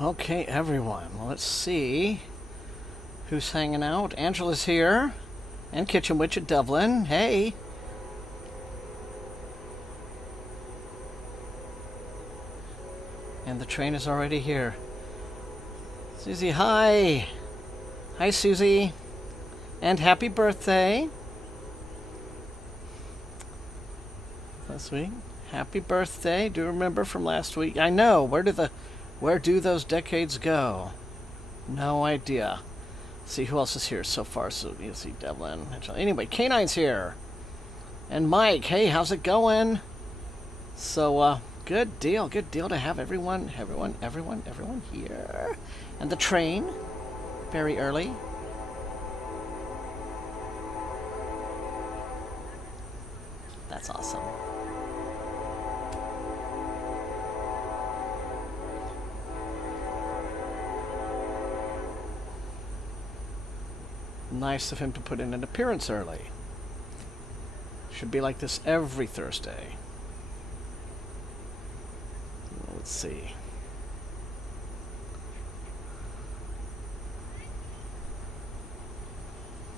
Okay, everyone. Well, let's see who's hanging out. Angela's here. And Kitchen Witch at Devlin. Hey. And the train is already here. Susie, hi. Hi, Susie. And happy birthday. Last week. Happy birthday. Do you remember from last week? I know. Where do those decades go? No idea. Let's see who else is here so far. So you see Devlin. Anyway, K9's here. And Mike. Hey, how's it going? So, good deal to have everyone here. And the train. Very early. That's awesome. Nice of him to put in an appearance early. Should be like this every Thursday. Let's see.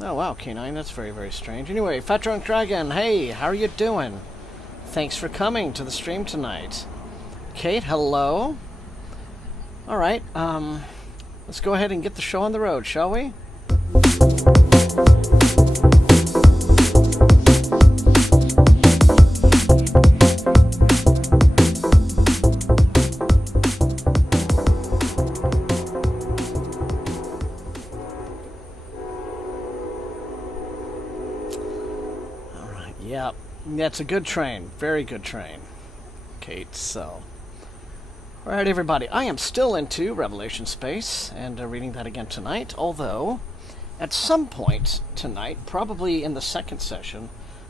Oh wow, K9, that's very, very strange. Anyway, Fat Drunk Dragon, hey, how are you doing? Thanks for coming to the stream tonight. Kate, hello. Alright, let's go ahead and get the show on the road, shall we? Alright, yeah, that's a good train. Very good train, Kate, so... Alright, everybody, I am still into Revelation Space, and reading that again tonight, although... At some point tonight, probably in the second session,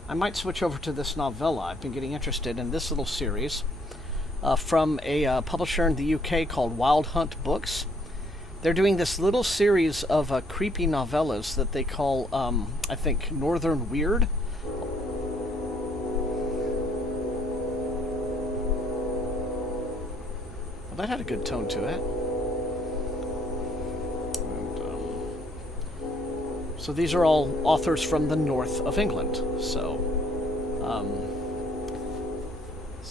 I might switch over to this novella. I've been getting interested in this little series from a publisher in the UK called Wild Hunt Books. They're doing this little series of creepy novellas that they call, I think, Northern Weird. Well, that had a good tone to it. So these are all authors from the north of England. So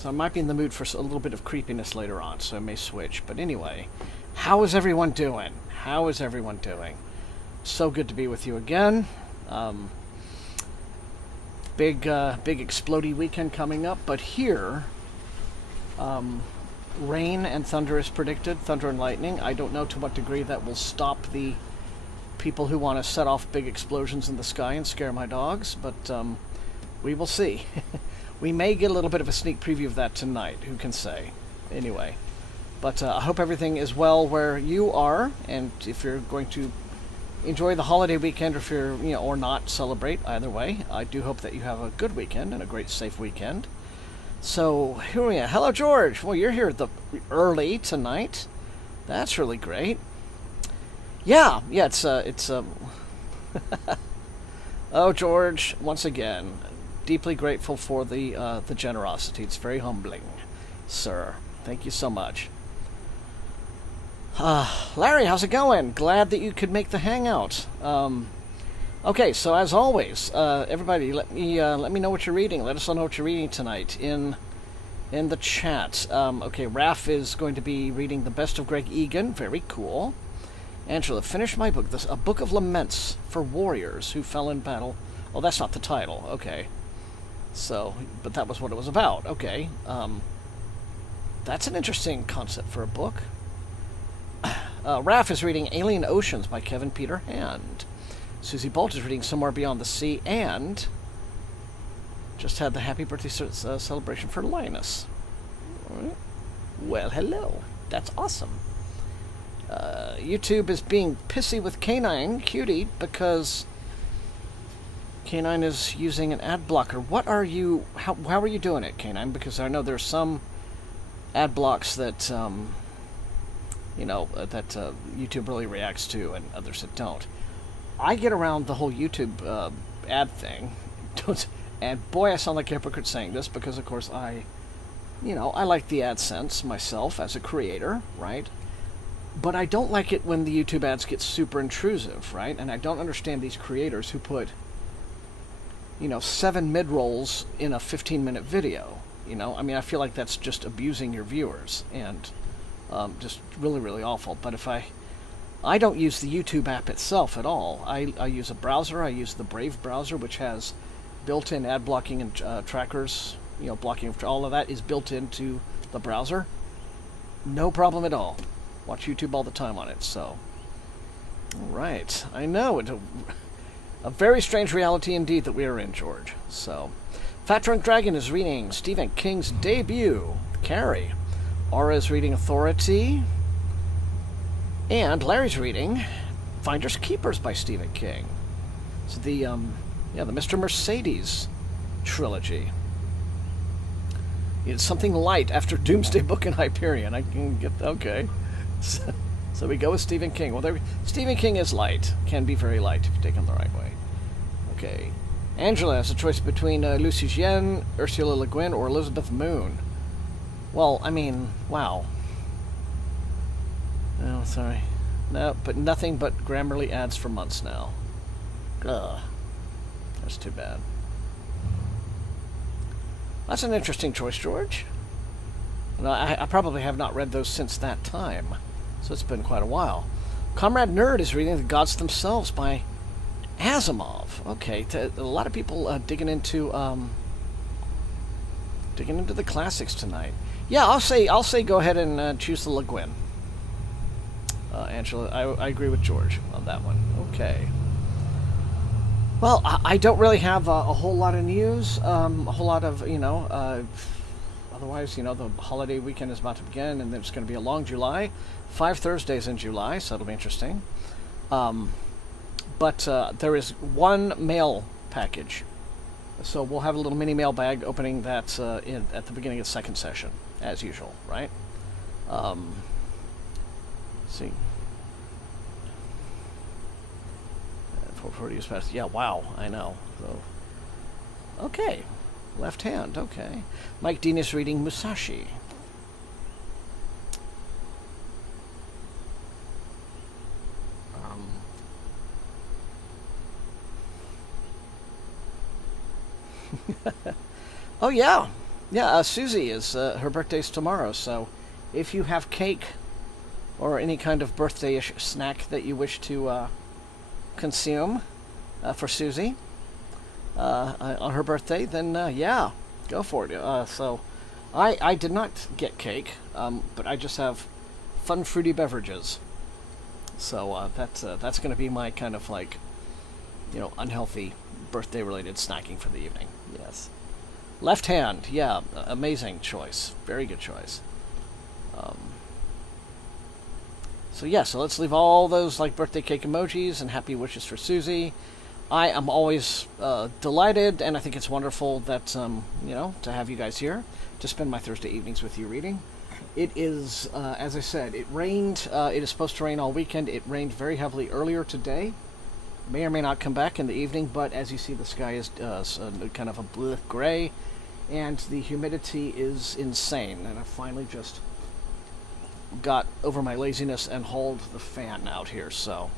I might be in the mood for a little bit of creepiness later on, so I may switch. But anyway, how is everyone doing? How is everyone doing? So good to be with you again. Big explodey weekend coming up, but here, rain and thunder is predicted, thunder and lightning. I don't know to what degree that will stop the people who want to set off big explosions in the sky and scare my dogs, but we will see. We may get a little bit of a sneak preview of that tonight, who can say. Anyway, but I hope everything is well where you are, and if you're going to enjoy the holiday weekend, or if you're, or not celebrate, either way, I do hope that you have a good weekend and a great safe weekend. So here we are. Hello, George. Well, you're here early tonight. That's really great. Yeah, it's oh, George, once again, deeply grateful for the generosity. It's very humbling, sir. Thank you so much. Larry, how's it going? Glad that you could make the hangout. Okay, so as always, everybody, let me know what you're reading. Let us know what you're reading tonight in the chat. Okay, Raph is going to be reading The Best of Greg Egan. Very cool. Angela, finish my book, A Book of Laments for Warriors Who Fell in Battle. Oh, that's not the title. Okay. So, but that was what it was about. Okay. That's an interesting concept for a book. Raph is reading Alien Oceans by Kevin Peter Hand. Susie Bolt is reading Somewhere Beyond the Sea, and just had the happy birthday celebration for Linus. Right. Well, hello. That's awesome. YouTube is being pissy with K9 Cutie because K9 is using an ad blocker. What are you... How are you doing it, K9? Because I know there's some ad blocks that, that YouTube really reacts to, and others that don't. I get around the whole YouTube ad thing. And boy, I sound like a hypocrite saying this because, of course, I like the AdSense myself as a creator, right? But I don't like it when the YouTube ads get super intrusive, right? And I don't understand these creators who put, 7 mid-rolls in a 15-minute video. I mean, I feel like that's just abusing your viewers and just really, really awful. But if I don't use the YouTube app itself at all. I use a browser. I use the Brave browser, which has built-in ad blocking and trackers. Blocking of all of that is built into the browser. No problem at all. Watch YouTube all the time on it. So, all right. I know it's a very strange reality indeed that we are in, George. So, Fat Drunk Dragon is reading Stephen King's debut, Carrie. Aura is reading Authority. And Larry's reading Finders Keepers by Stephen King. So the Mr. Mercedes trilogy. It's something light after Doomsday Book and Hyperion. I can get okay. So we go with Stephen King. Well, Stephen King is light. Can be very light if you take him the right way. Okay. Angela has a choice between Lucy Jen, Ursula Le Guin, or Elizabeth Moon. Well, I mean, wow. Oh, sorry. No, but nothing but Grammarly ads for months now. Ugh. That's too bad. That's an interesting choice, George. No, I probably have not read those since that time. So it's been quite a while. Comrade Nerd is reading The Gods Themselves by Asimov. Okay, a lot of people digging into the classics tonight. Yeah, I'll say go ahead and choose the Le Guin. Angela, I agree with George on that one. Okay. Well, I don't really have a whole lot of news. A whole lot of, otherwise, the holiday weekend is about to begin, and there's going to be a long July. 5 Thursdays in July, so it'll be interesting. But there is one mail package. So we'll have a little mini mailbag opening that at the beginning of the second session, as usual, right? Let's see. 440 is fast. Yeah, wow, I know. So, okay. Left hand, okay. Mike Dean is reading Musashi. Oh, yeah. Yeah, Susie is, her birthday's tomorrow, so if you have cake or any kind of birthday-ish snack that you wish to consume for Susie on her birthday, then yeah, go for it. So I did not get cake, but I just have fun fruity beverages. So that's going to be my kind of like, unhealthy birthday related snacking for the evening. Yes. Left hand, yeah, amazing choice. Very good choice. So yeah, so let's leave all those like birthday cake emojis and happy wishes for Susie. I am always delighted, and I think it's wonderful that to have you guys here to spend my Thursday evenings with you reading. It is, as I said, it rained. It is supposed to rain all weekend. It rained very heavily earlier today. May or may not come back in the evening, but as you see, the sky is kind of a blue gray, and the humidity is insane. And I finally just got over my laziness and hauled the fan out here, so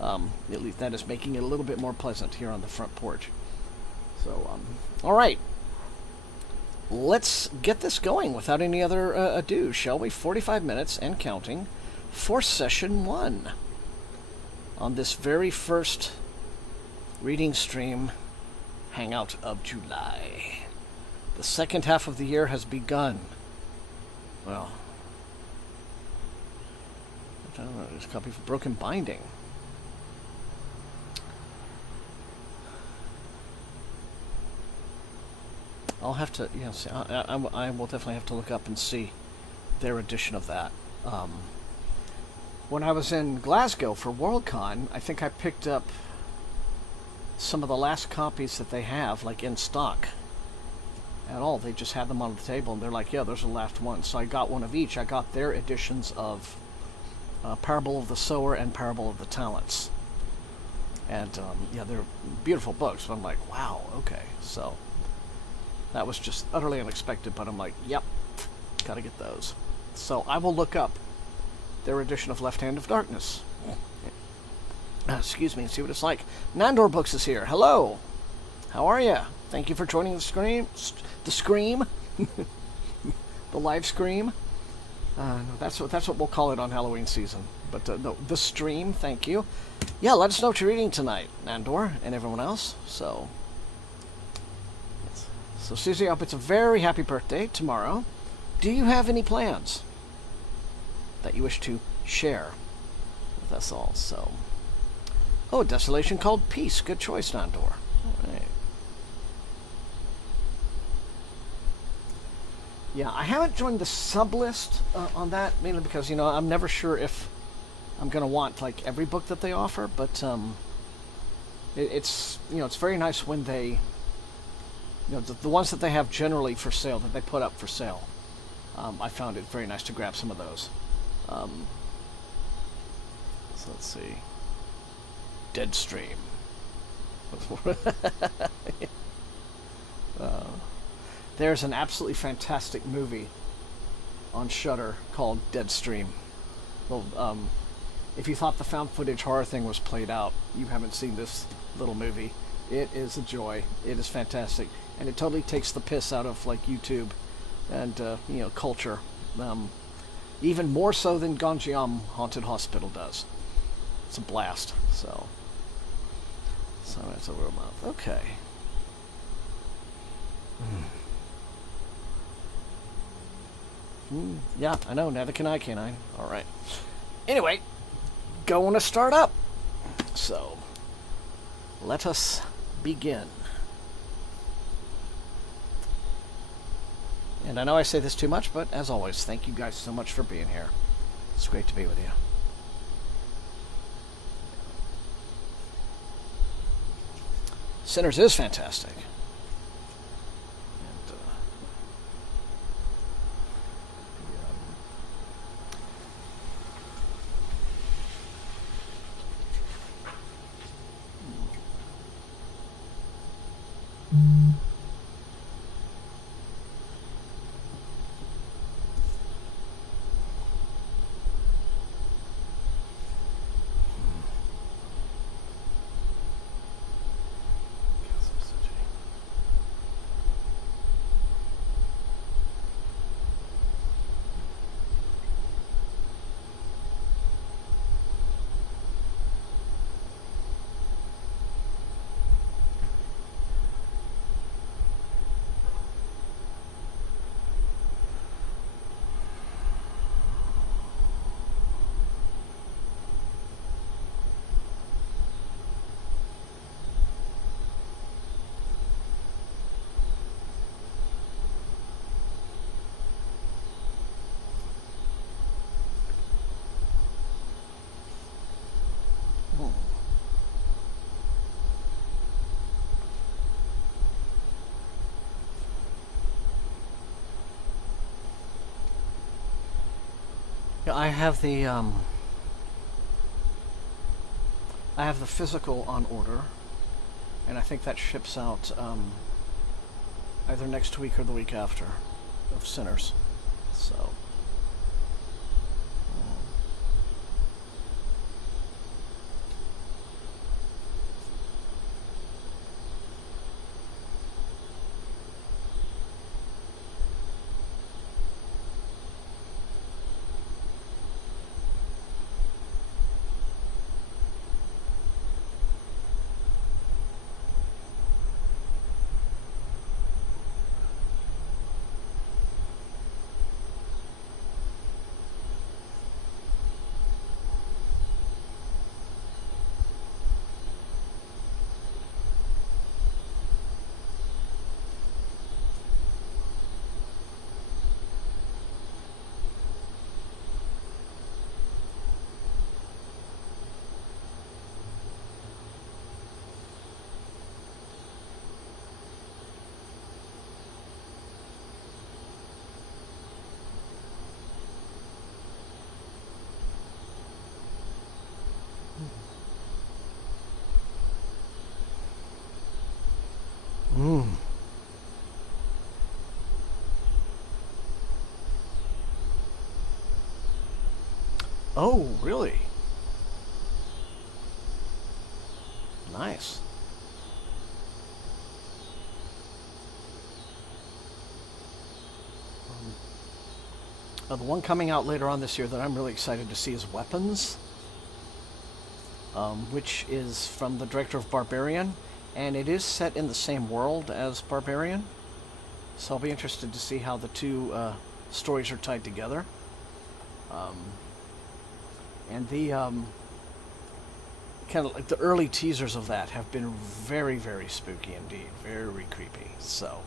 at least that is making it a little bit more pleasant here on the front porch. So, all right. Let's get this going without any other ado, shall we? 45 minutes and counting for session 1 on this very first reading stream Hangout of July. The second half of the year has begun. Well, I don't know, there's a copy of Broken Binding. I'll have to, see, I will definitely have to look up and see their edition of that. When I was in Glasgow for Worldcon, I think I picked up some of the last copies that they have, like, in stock at all. They just had them on the table, and they're like, yeah, those are the last ones. So I got one of each. I got their editions of Parable of the Sower and Parable of the Talents. And, yeah, they're beautiful books, but I'm like, wow, okay, so that was just utterly unexpected, but I'm like, yep, gotta get those. So I will look up their edition of Left Hand of Darkness. Excuse me, and see what it's like. Nandor Books is here. Hello. How are you? Thank you for joining the scream. The live scream. No, that's what we'll call it on Halloween season. But no, the stream. Thank you. Yeah, let us know what you're reading tonight, Nandor, and everyone else. So Susie, I hope it's a very happy birthday tomorrow. Do you have any plans that you wish to share with us all? So, oh, Desolation Called Peace. Good choice, Nandor. All right. Yeah, I haven't joined the sub list on that, mainly because, I'm never sure if I'm going to want, like, every book that they offer, but it's very nice when they, the ones that they have generally for sale, that they put up for sale. I found it very nice to grab some of those. So let's see. Deadstream. There's an absolutely fantastic movie on Shudder called Deadstream. Well, if you thought the found footage horror thing was played out, you haven't seen this little movie. It is a joy. It is fantastic, and it totally takes the piss out of like YouTube and culture, even more so than Ganjiam Haunted Hospital does. It's a blast. So that's a real mouth. Okay. Yeah, I know. Neither can I, canine. All right. Anyway, going to start up. So, let us begin. And I know I say this too much, but as always, thank you guys so much for being here. It's great to be with you. Sinners is fantastic. I have the physical on order, and I think that ships out either next week or the week after of Sinners. So. Oh, really? Nice. The one coming out later on this year that I'm really excited to see is Weapons, which is from the director of Barbarian, and it is set in the same world as Barbarian. So I'll be interested to see how the two stories are tied together. And the kind of like the early teasers of that have been very, very spooky indeed, very creepy. So.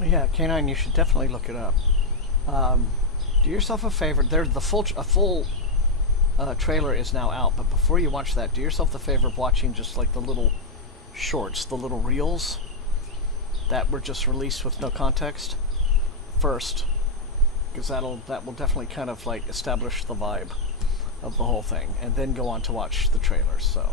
Yeah, K9, you should definitely look it up. Do yourself a favor. A full trailer is now out, but before you watch that, do yourself the favor of watching just like the little shorts, the little reels that were just released with no context first, because that will definitely kind of like establish the vibe of the whole thing, and then go on to watch the trailers. So.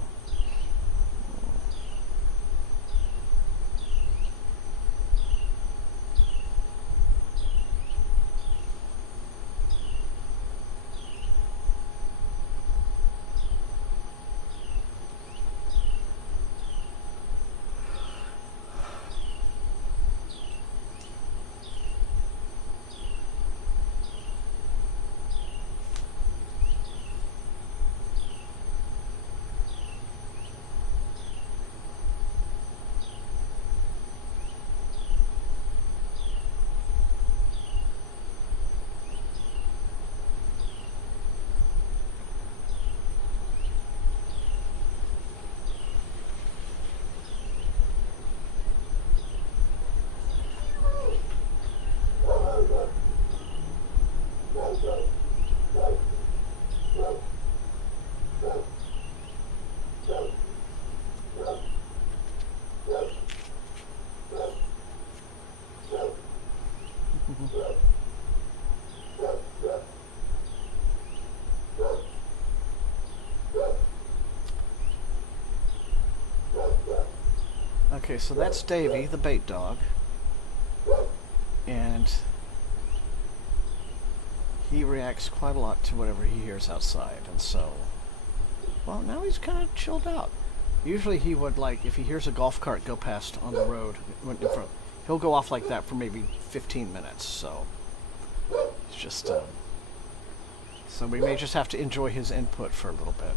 Okay, so that's Davy, the bait dog, and he reacts quite a lot to whatever he hears outside, and so, well, now he's kind of chilled out. Usually he would, like, if he hears a golf cart go past on the road in front, he'll go off like that for maybe 15 minutes. So it's just, so we may just have to enjoy his input for a little bit.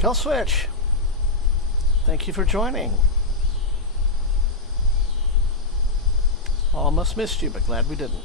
Kill Switch, thank you for joining. Almost missed you, but glad we didn't.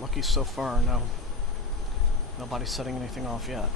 lucky so far, no. Nobody's setting anything off yet.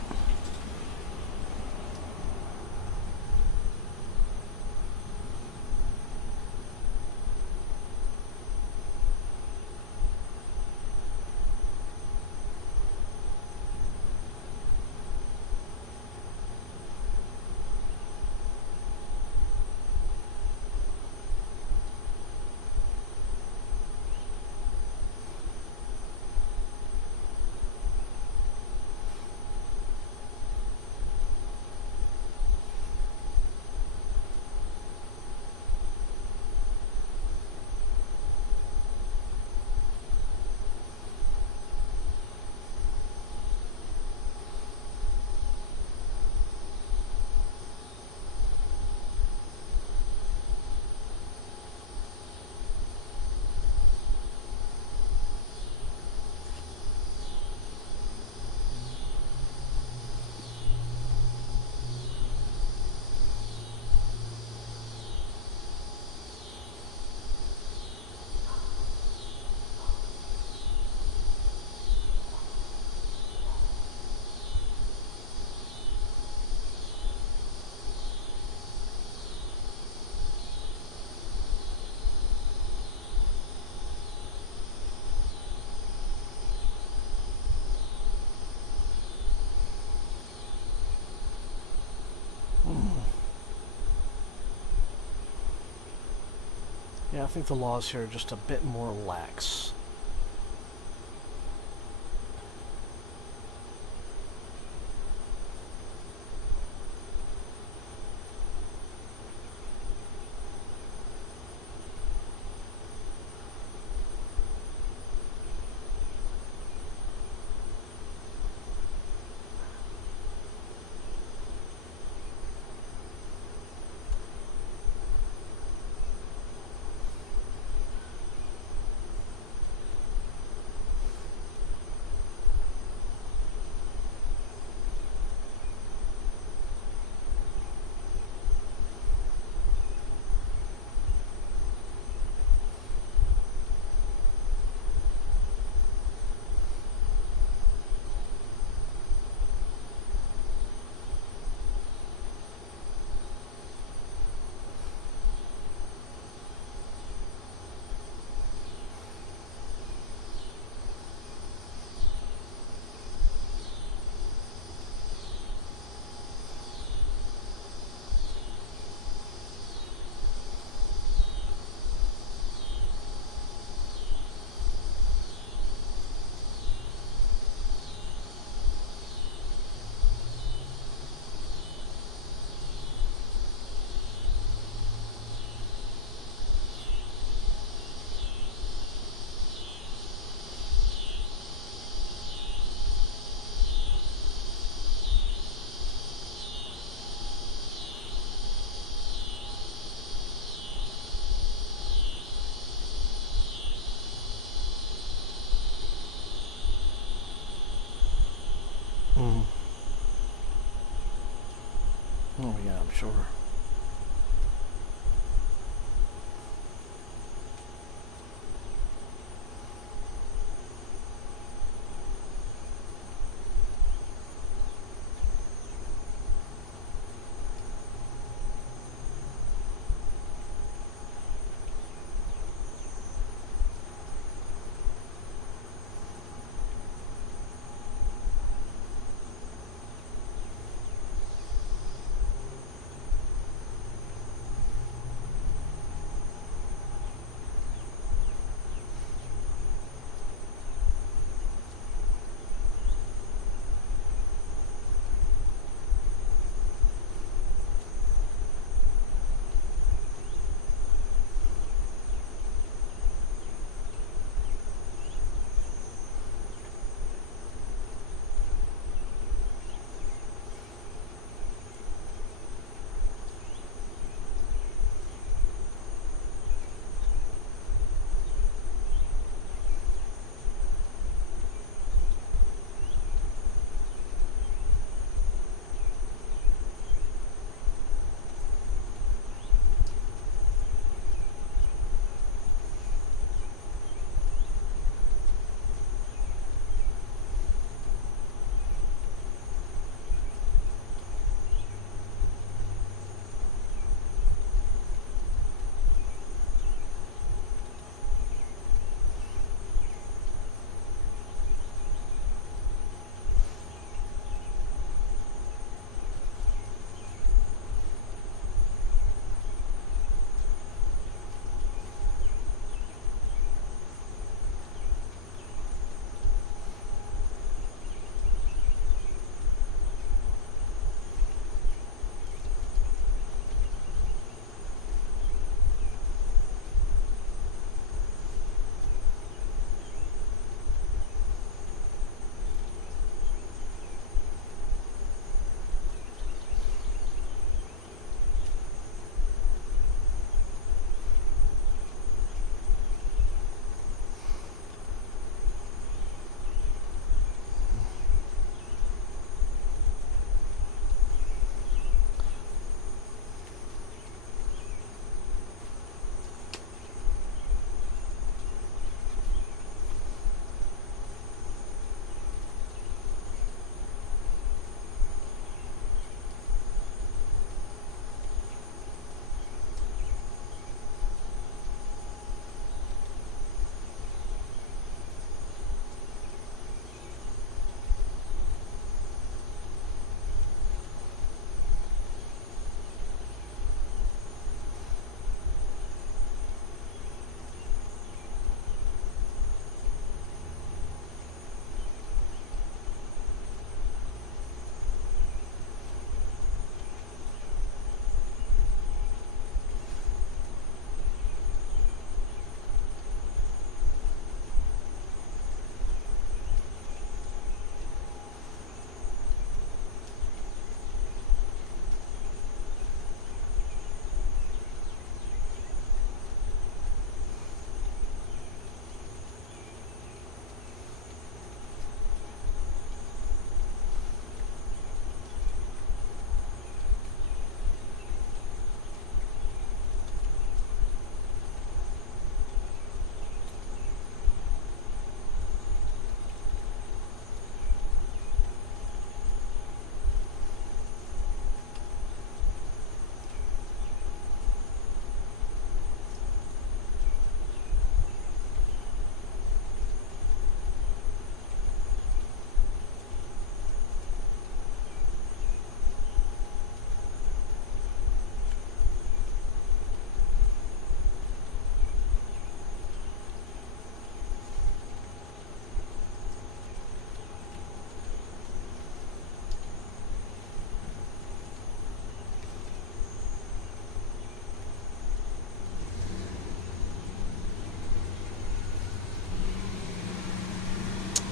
Yeah, I think the laws here are just a bit more lax. Oh yeah, I'm sure.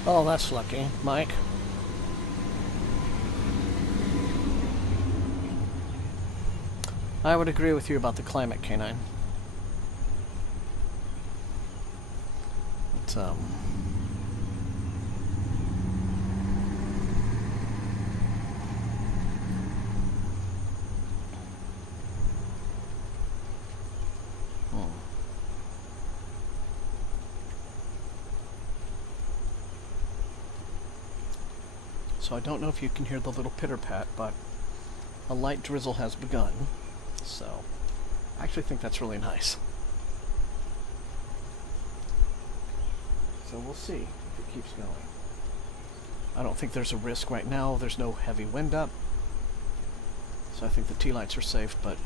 Oh, that's lucky. Mike? I would agree with you about the climate, Canine. But, So I don't know if you can hear the little pitter-pat, but a light drizzle has begun. So I actually think that's really nice. So we'll see if it keeps going. I don't think there's a risk right now. There's no heavy wind up. So I think the tea lights are safe, but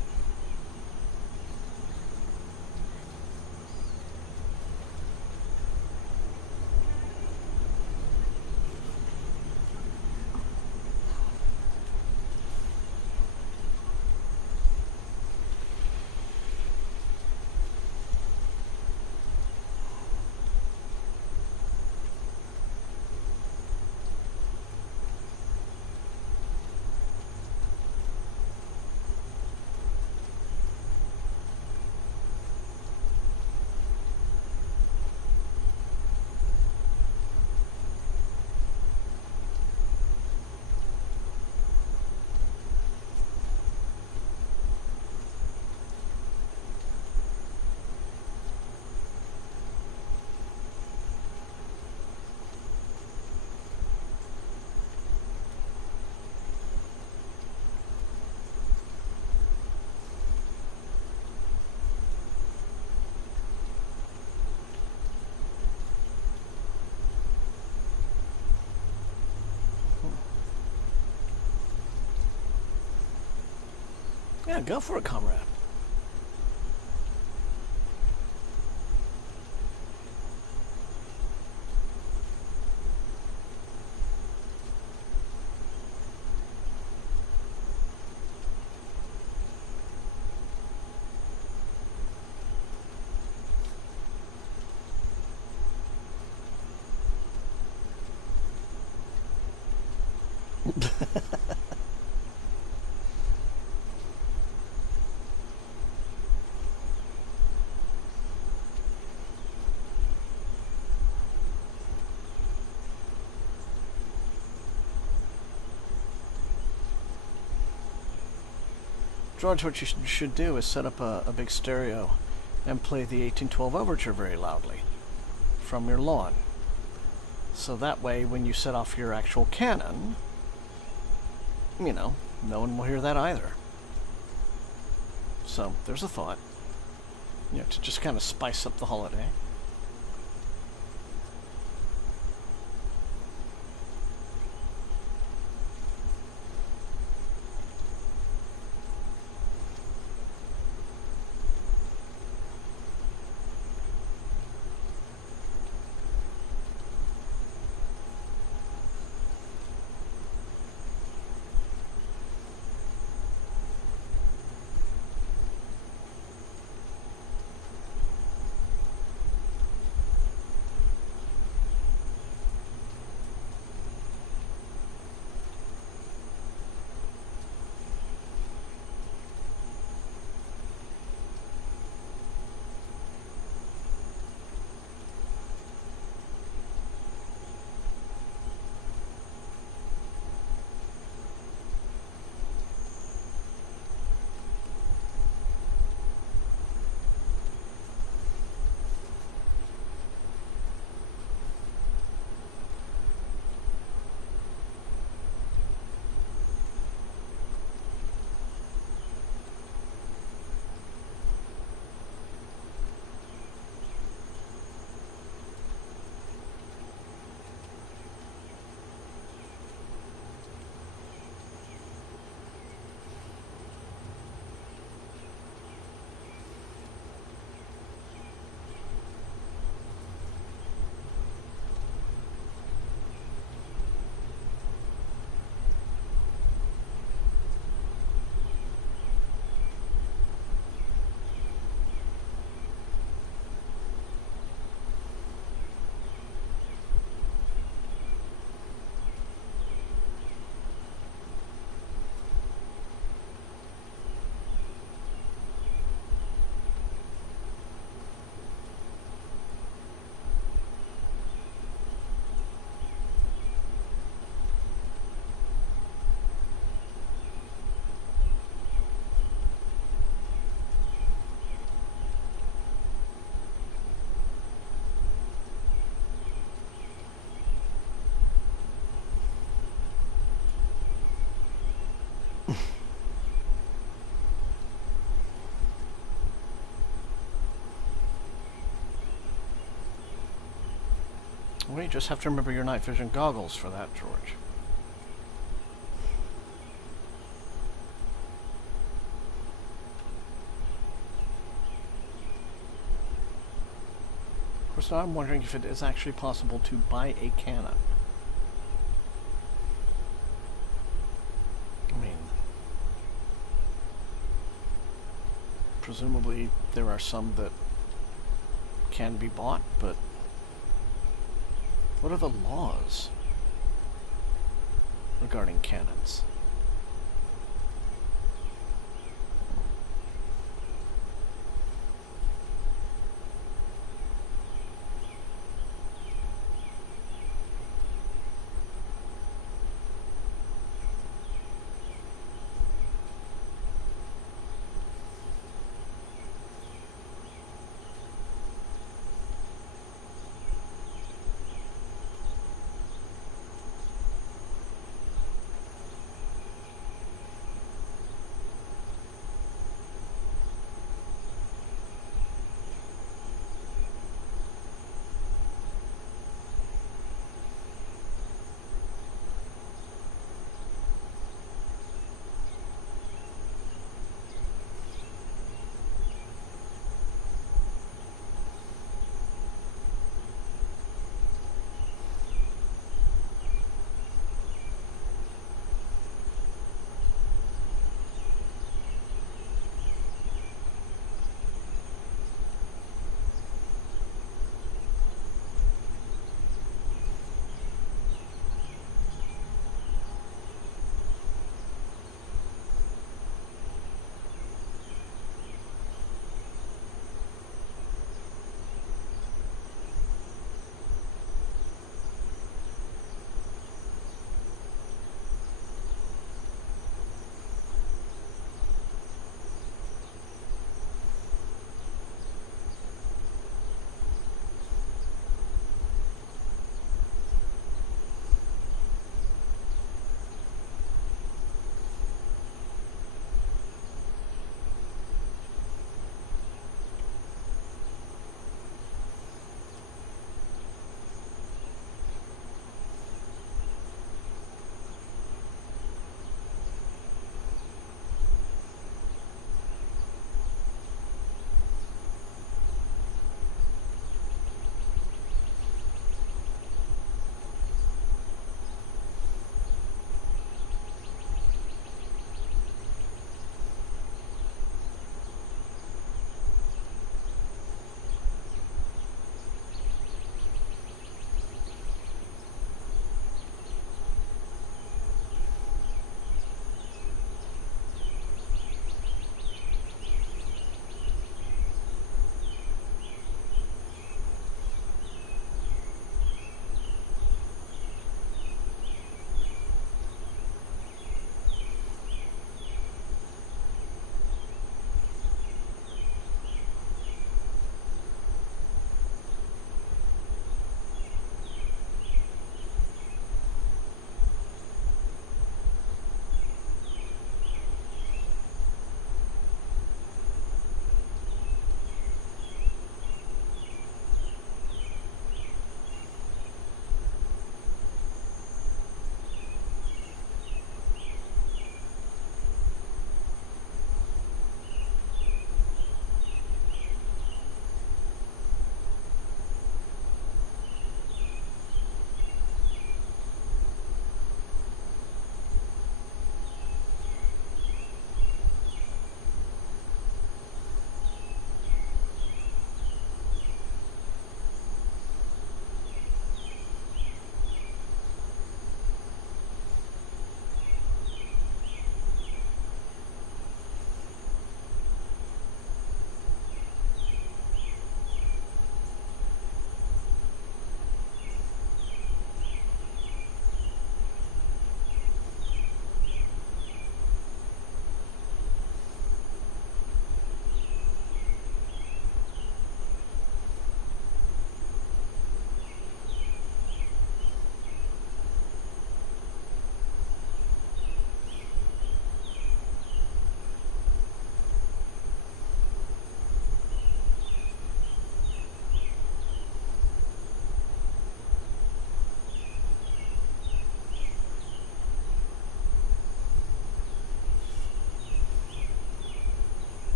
yeah, go for it, comrade. George, what you should do is set up a big stereo and play the 1812 Overture very loudly from your lawn. So that way, when you set off your actual cannon, you know, no one will hear that either. So, there's a thought. You know, to just kind of spice up the holiday. Well, you just have to remember your night vision goggles for that, George. Of course, now I'm wondering if it is actually possible to buy a cannon. I mean, presumably there are some that can be bought, but what are the laws regarding cannons?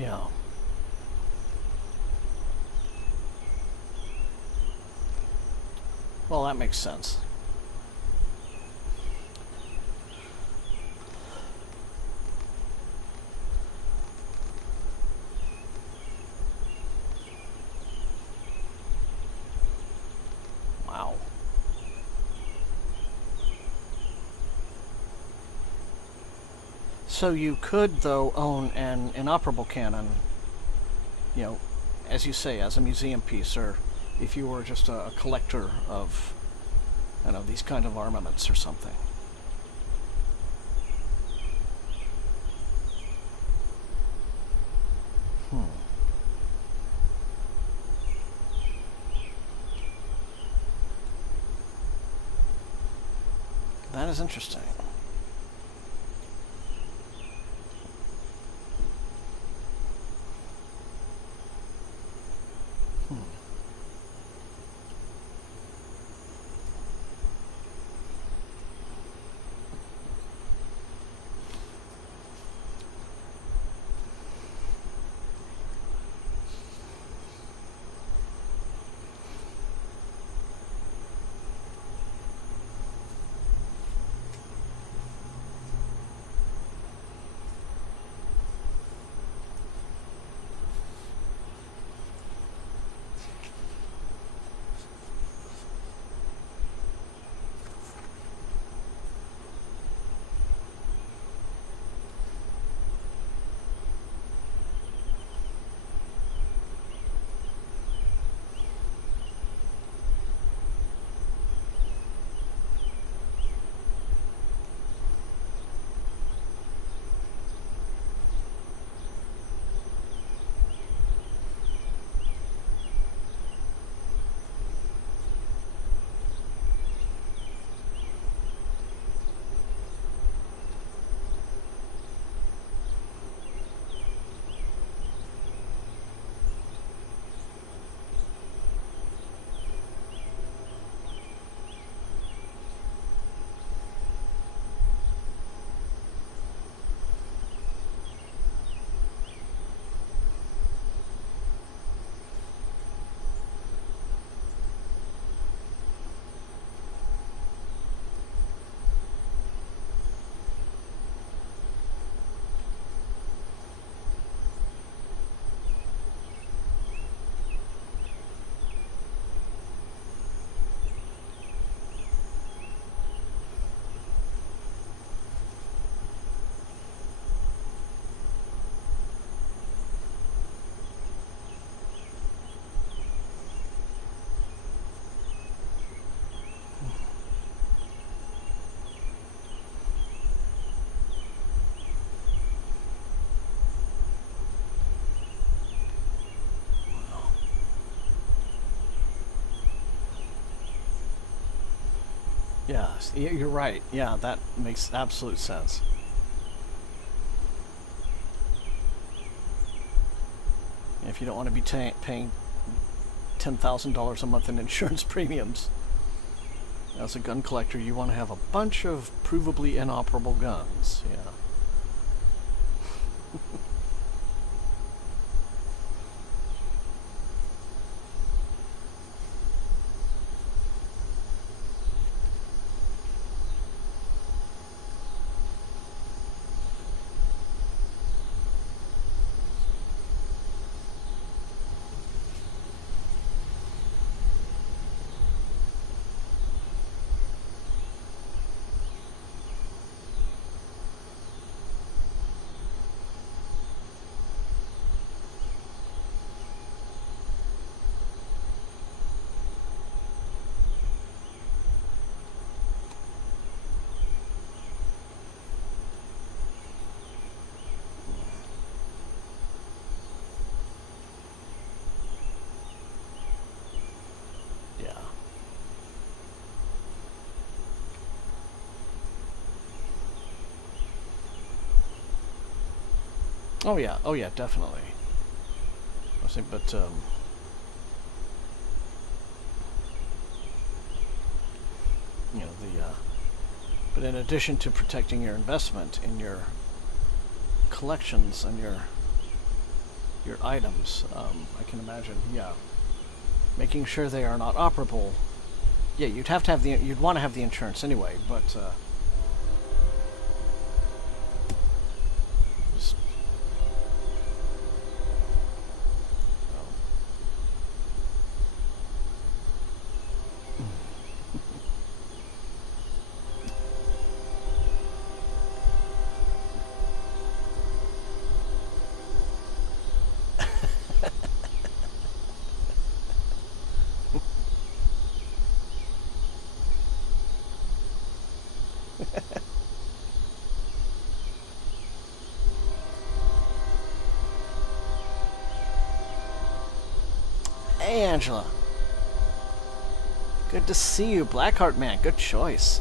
Yeah. Well, that makes sense. Wow. So you could, though, own an inoperable cannon, you know, as you say, as a museum piece, or if you were just a collector of, you know, these kind of armaments or something. That is interesting. Yeah, you're right. Yeah, that makes absolute sense. If you don't want to be paying $10,000 a month in insurance premiums as a gun collector, you want to have a bunch of provably inoperable guns. Yeah. Oh yeah, definitely. I was thinking, but you know but in addition to protecting your investment in your collections and your your items. I can imagine, yeah. Making sure they are not operable. Yeah, you'd have to have you'd want to have the insurance anyway, but just, Hey, Angela. Good to see you, Blackheart man. Good choice.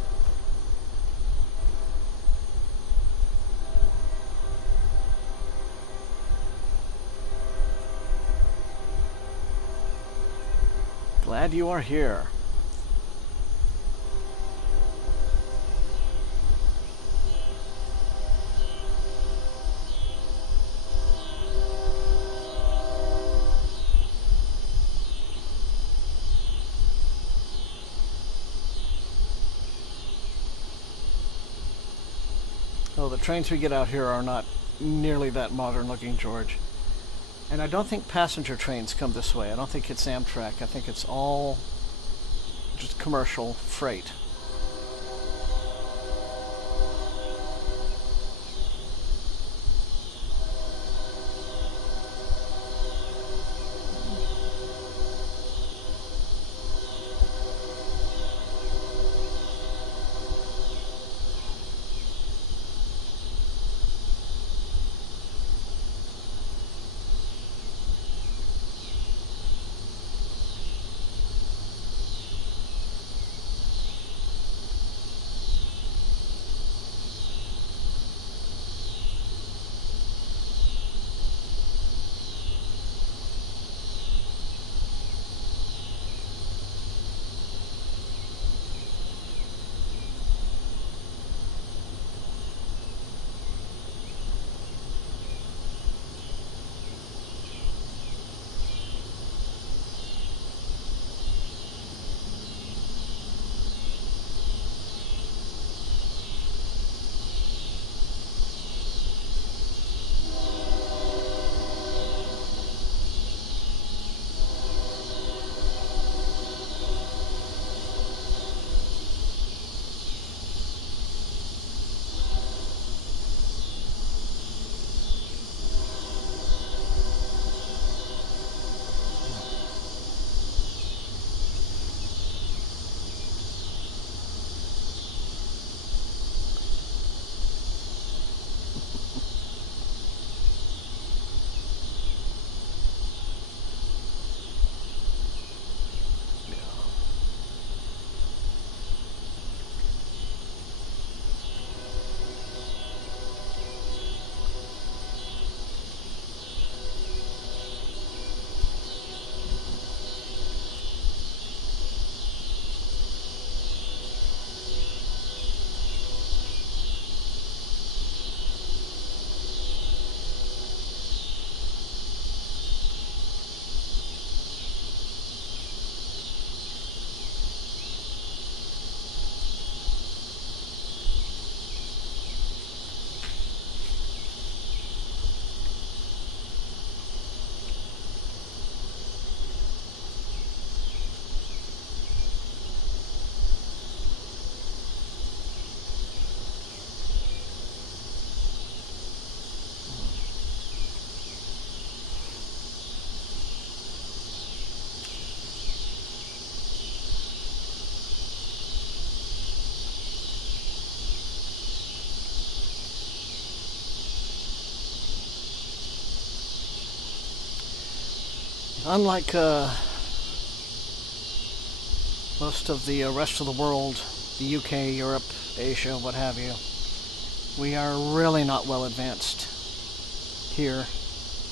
Glad you are here. Oh, the trains we get out here are not nearly that modern looking, George. And I don't think passenger trains come this way. I don't think it's Amtrak. I think it's all just commercial freight. Unlike most of the rest of the world, the UK, Europe, Asia, what have you, we are really not well advanced here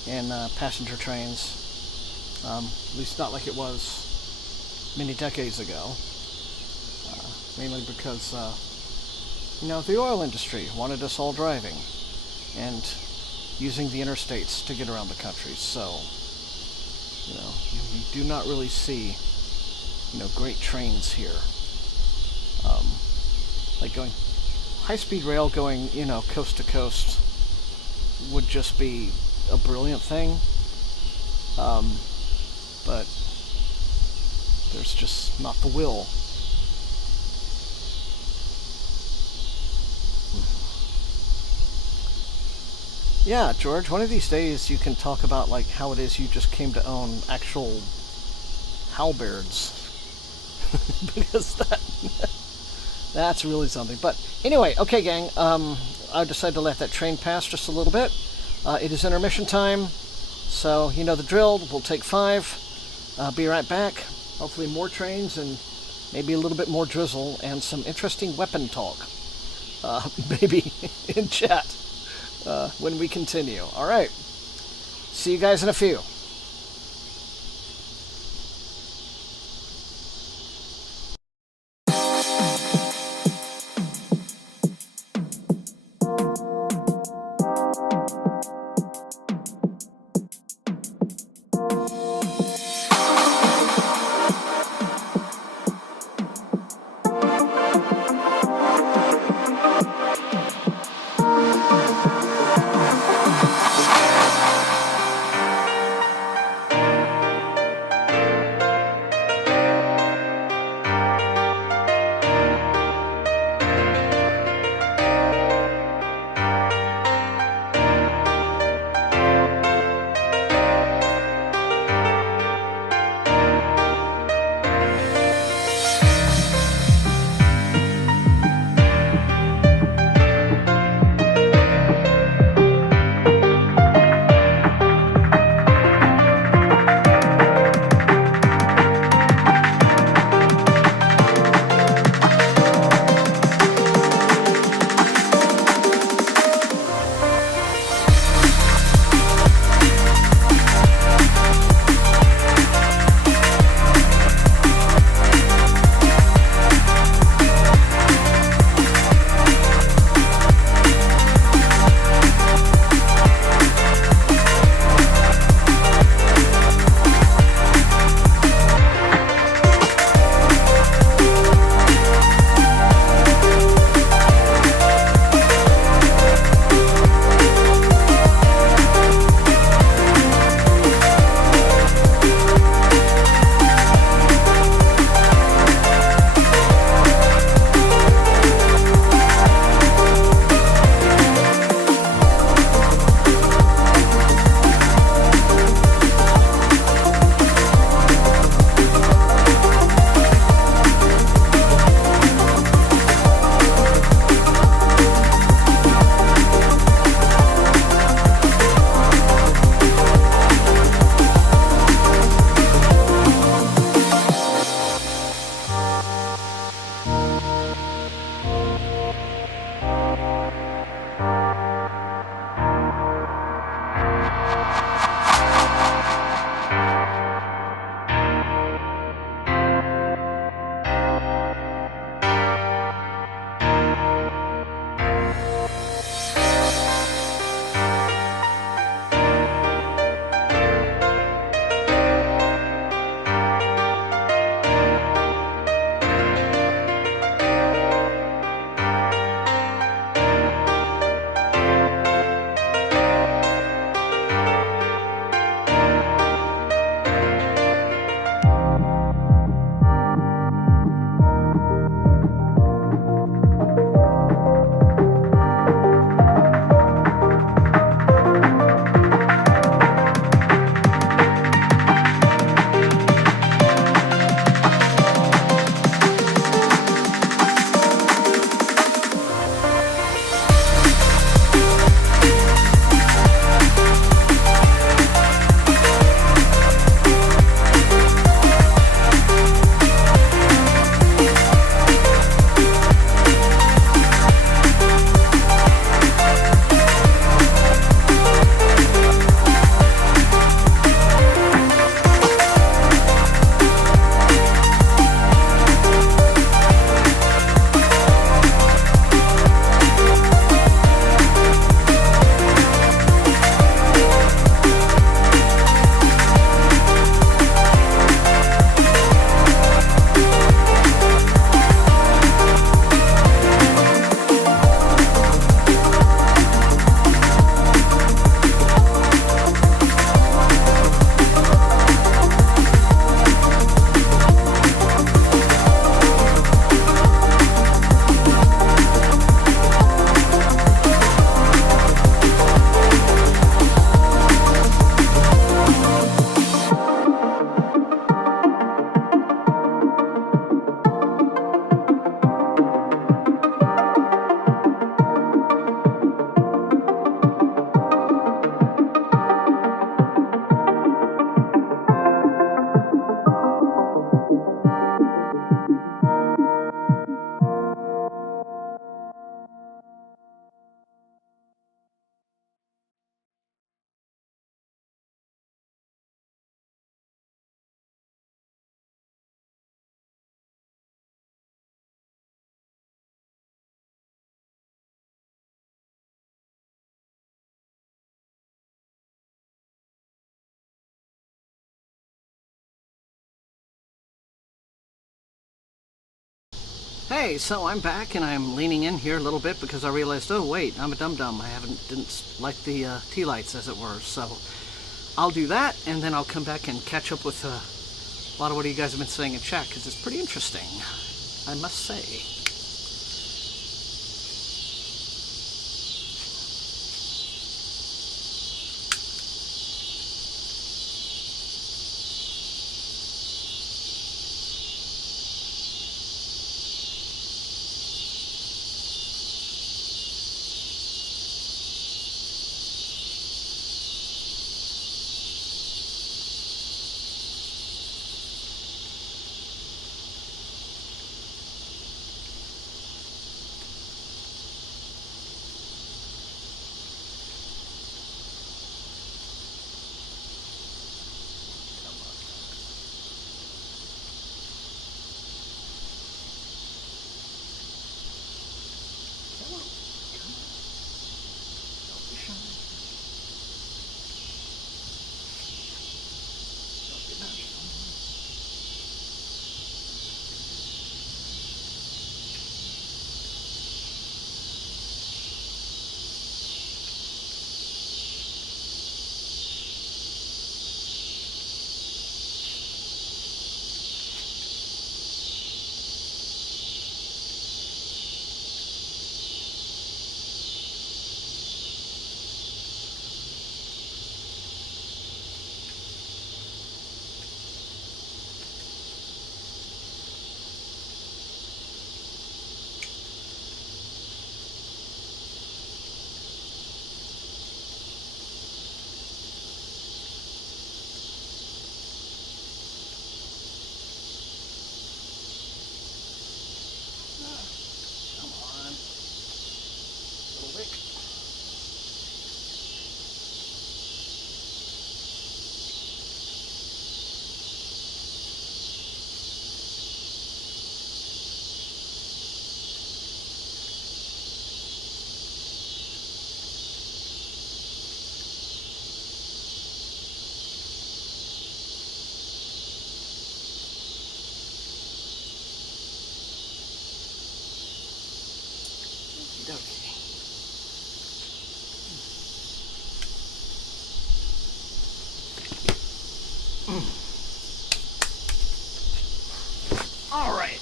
in passenger trains. At least not like it was many decades ago. Mainly because, the oil industry wanted us all driving. And using the interstates to get around the country. So, you do not really see, great trains here. Like going high-speed rail going, coast to coast would just be a brilliant thing. But there's just not the will. Yeah, George, one of these days you can talk about like how it is you just came to own actual halberds. Because that's really something. But anyway, okay gang, I decided to let that train pass just a little bit. It is intermission time, so you know the drill. We'll take 5. Be right back. Hopefully more trains and maybe a little bit more drizzle and some interesting weapon talk. Maybe in chat. When we continue. Alright. See you guys in a few. Hey, so I'm back and I'm leaning in here a little bit because I realized, oh wait, I'm a dum-dum. I didn't light the tea lights, as it were. So I'll do that, and then I'll come back and catch up with a lot of what you guys have been saying in chat, because it's pretty interesting, I must say. Alright.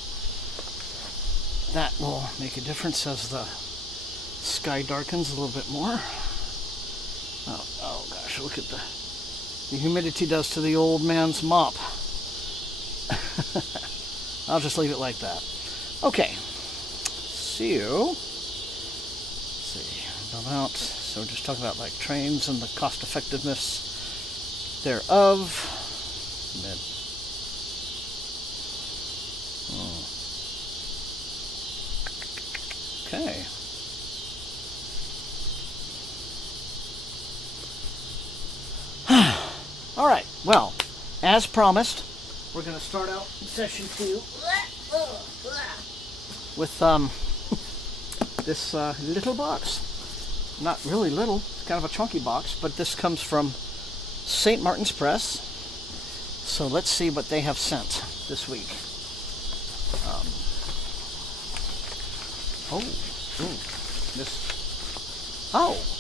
That will make a difference as the sky darkens a little bit more. Oh gosh, look at the humidity does to the old man's mop. I'll just leave it like that. Okay. So, let's see. About, so we're just talking about like trains and the cost effectiveness thereof. Okay. All right. Well, as promised, we're going to start out session 2 with this little box. Not really little. It's kind of a chunky box, but this comes from St. Martin's Press. So let's see what they have sent this week.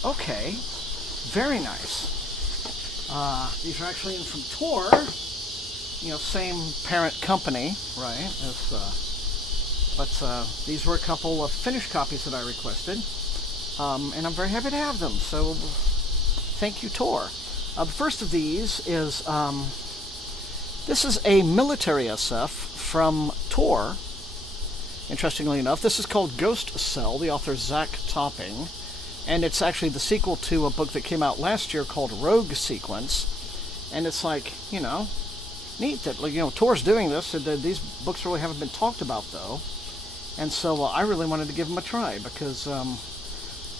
Okay. Very nice. These are actually in from Tor. You know, same parent company, right? But these were a couple of finished copies that I requested. And I'm very happy to have them. So thank you, Tor. The first of these is, this is a military SF from Tor. Interestingly enough, this is called Ghost Cell, the author Zach Topping, and it's actually the sequel to a book that came out last year called Rogue Sequence, and it's like, you know, neat that, like, you know, Tor's doing this, and these books really haven't been talked about, though, and so I really wanted to give them a try, because,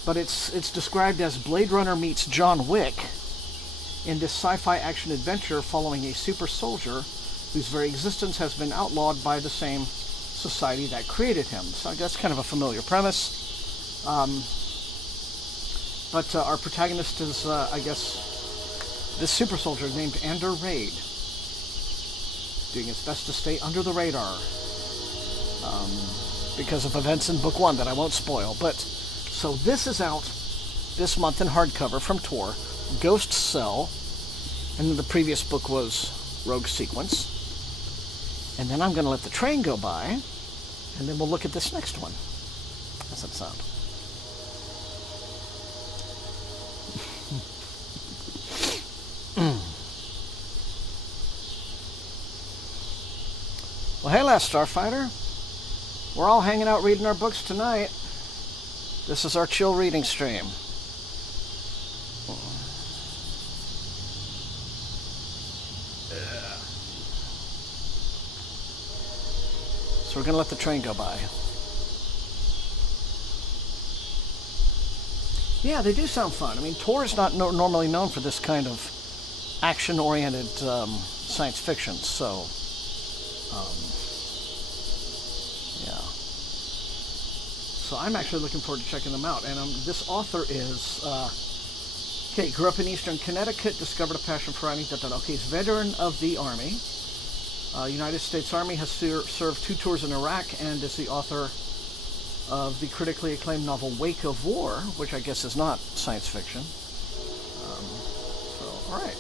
but it's described as Blade Runner meets John Wick in this sci-fi action-adventure following a super soldier whose very existence has been outlawed by the same society that created him. So that's kind of a familiar premise. But our protagonist is, I guess, this super soldier named Ander Raid, doing his best to stay under the radar. because of events in book 1 that I won't spoil. But so this is out this month in hardcover from Tor, Ghost Cell, and then the previous book was Rogue Sequence. And then I'm going to let the train go by, and then we'll look at this next one. How's that sound? Well, hey, Last Starfighter. We're all hanging out reading our books tonight. This is our chill reading stream. So we're going to let the train go by. Yeah, they do sound fun. I mean, Tor is not normally known for this kind of action-oriented science fiction, so... yeah. So I'm actually looking forward to checking them out. And this author is... okay, grew up in Eastern Connecticut, discovered a passion for writing. Okay, he's veteran of the Army. United States Army, has served 2 tours in Iraq, and is the author of the critically acclaimed novel Wake of War, which I guess is not science fiction. So, alright.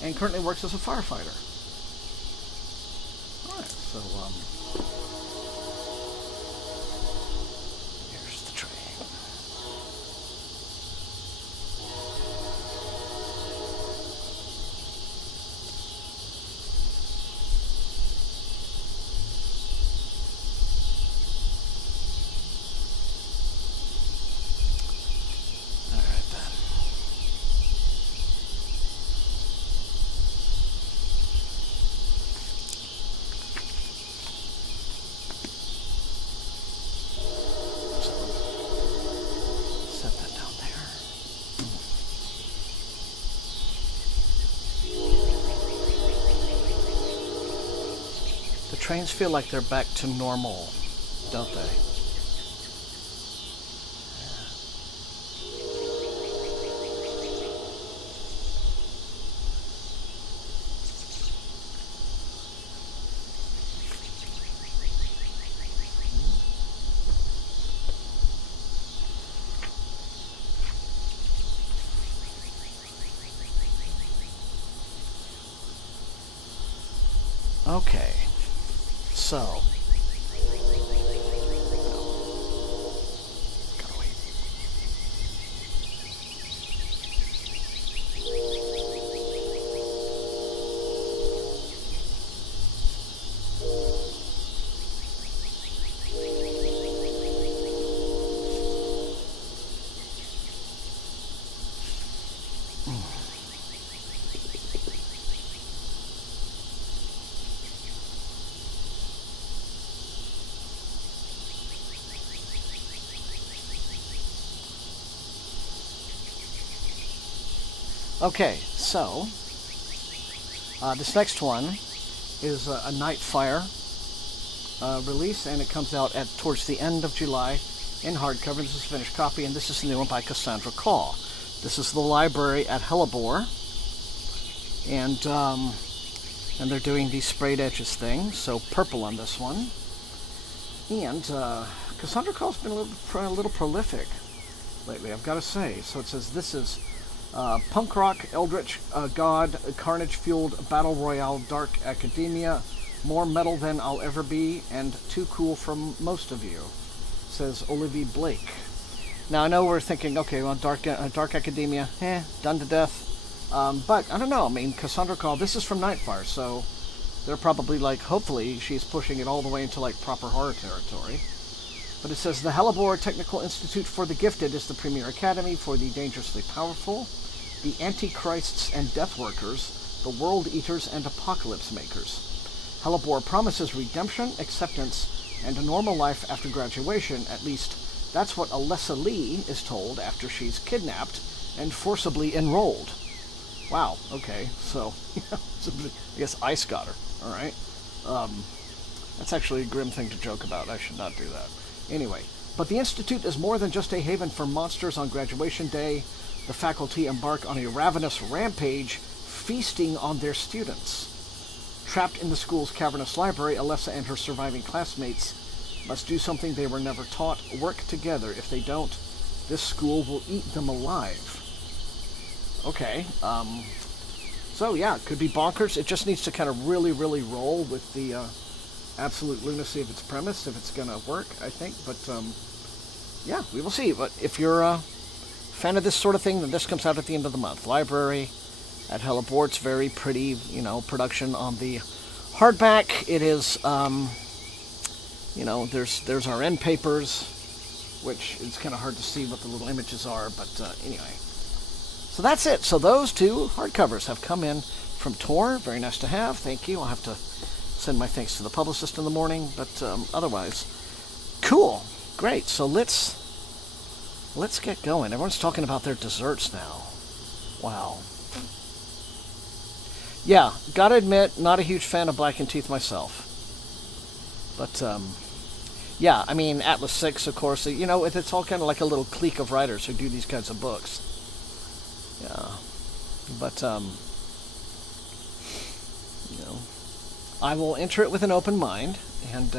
And currently works as a firefighter. Alright, so, here's the train. Trains feel like they're back to normal, don't they? Okay. So, gotta wait. Okay, so this next one is a Nightfire release, and it comes out towards the end of July in hardcover. This is a finished copy, and this is the new one by Cassandra Caw. This is the library at Hellebore, and they're doing the sprayed edges thing, so purple on this one. And Cassandra Caw's been a little prolific lately, I've got to say. So it says this is punk rock, eldritch, god, carnage-fueled battle royale, dark academia, more metal than I'll ever be, and too cool for most of you, says Olivia Blake. Now I know we're thinking, okay, well, dark academia, done to death. But I don't know. I mean, Cassandra Caw, this is from Nightfire, so they're probably like, hopefully, she's pushing it all the way into like proper horror territory. But it says the Hellebore Technical Institute for the Gifted is the premier academy for the dangerously powerful, the Antichrists and Death Workers, the World Eaters and Apocalypse Makers. Hellebore promises redemption, acceptance, and a normal life after graduation. At least that's what Alessa Lee is told after she's kidnapped and forcibly enrolled. Wow, okay, so I guess Ice got her, alright. That's actually a grim thing to joke about. I should not do that. Anyway, but the Institute is more than just a haven for monsters on graduation day. The faculty embark on a ravenous rampage, feasting on their students. Trapped in the school's cavernous library, Alessa and her surviving classmates must do something they were never taught. Work together. If they don't, this school will eat them alive. Okay. So yeah, it could be bonkers. It just needs to kind of really, really roll with the absolute lunacy of its premise, if it's going to work, I think. But yeah, we will see. But if you're a fan of this sort of thing, then this comes out at the end of the month. Library at Hellebort's, very pretty, production on the hardback. It is, there's our end papers, which it's kind of hard to see what the little images are, but anyway. So that's it. So those two hardcovers have come in from Tor. Very nice to have. Thank you. I'll have to send my thanks to the publicist in the morning, but otherwise, cool. Great. So let's get going. Everyone's talking about their desserts now. Wow. Yeah, gotta admit, not a huge fan of Black and Teeth myself. But, yeah, I mean, Atlas 6, of course, it's all kind of like a little clique of writers who do these kinds of books. Yeah. But, I will enter it with an open mind, and,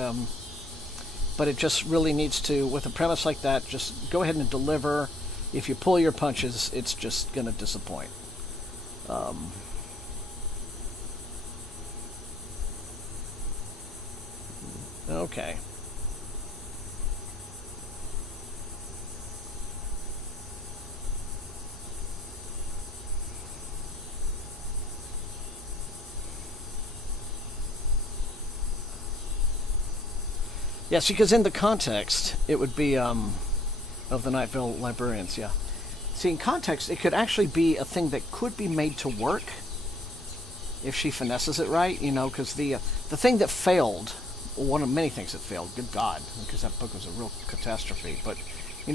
but it just really needs to, with a premise like that, just go ahead and deliver. If you pull your punches, it's just going to disappoint. Okay. Yes, because in the context, it would be, of the Night Vale Librarians, yeah. See, in context, it could actually be a thing that could be made to work if she finesses it right, because the thing that failed, one of many things that failed, good God, because that book was a real catastrophe, but,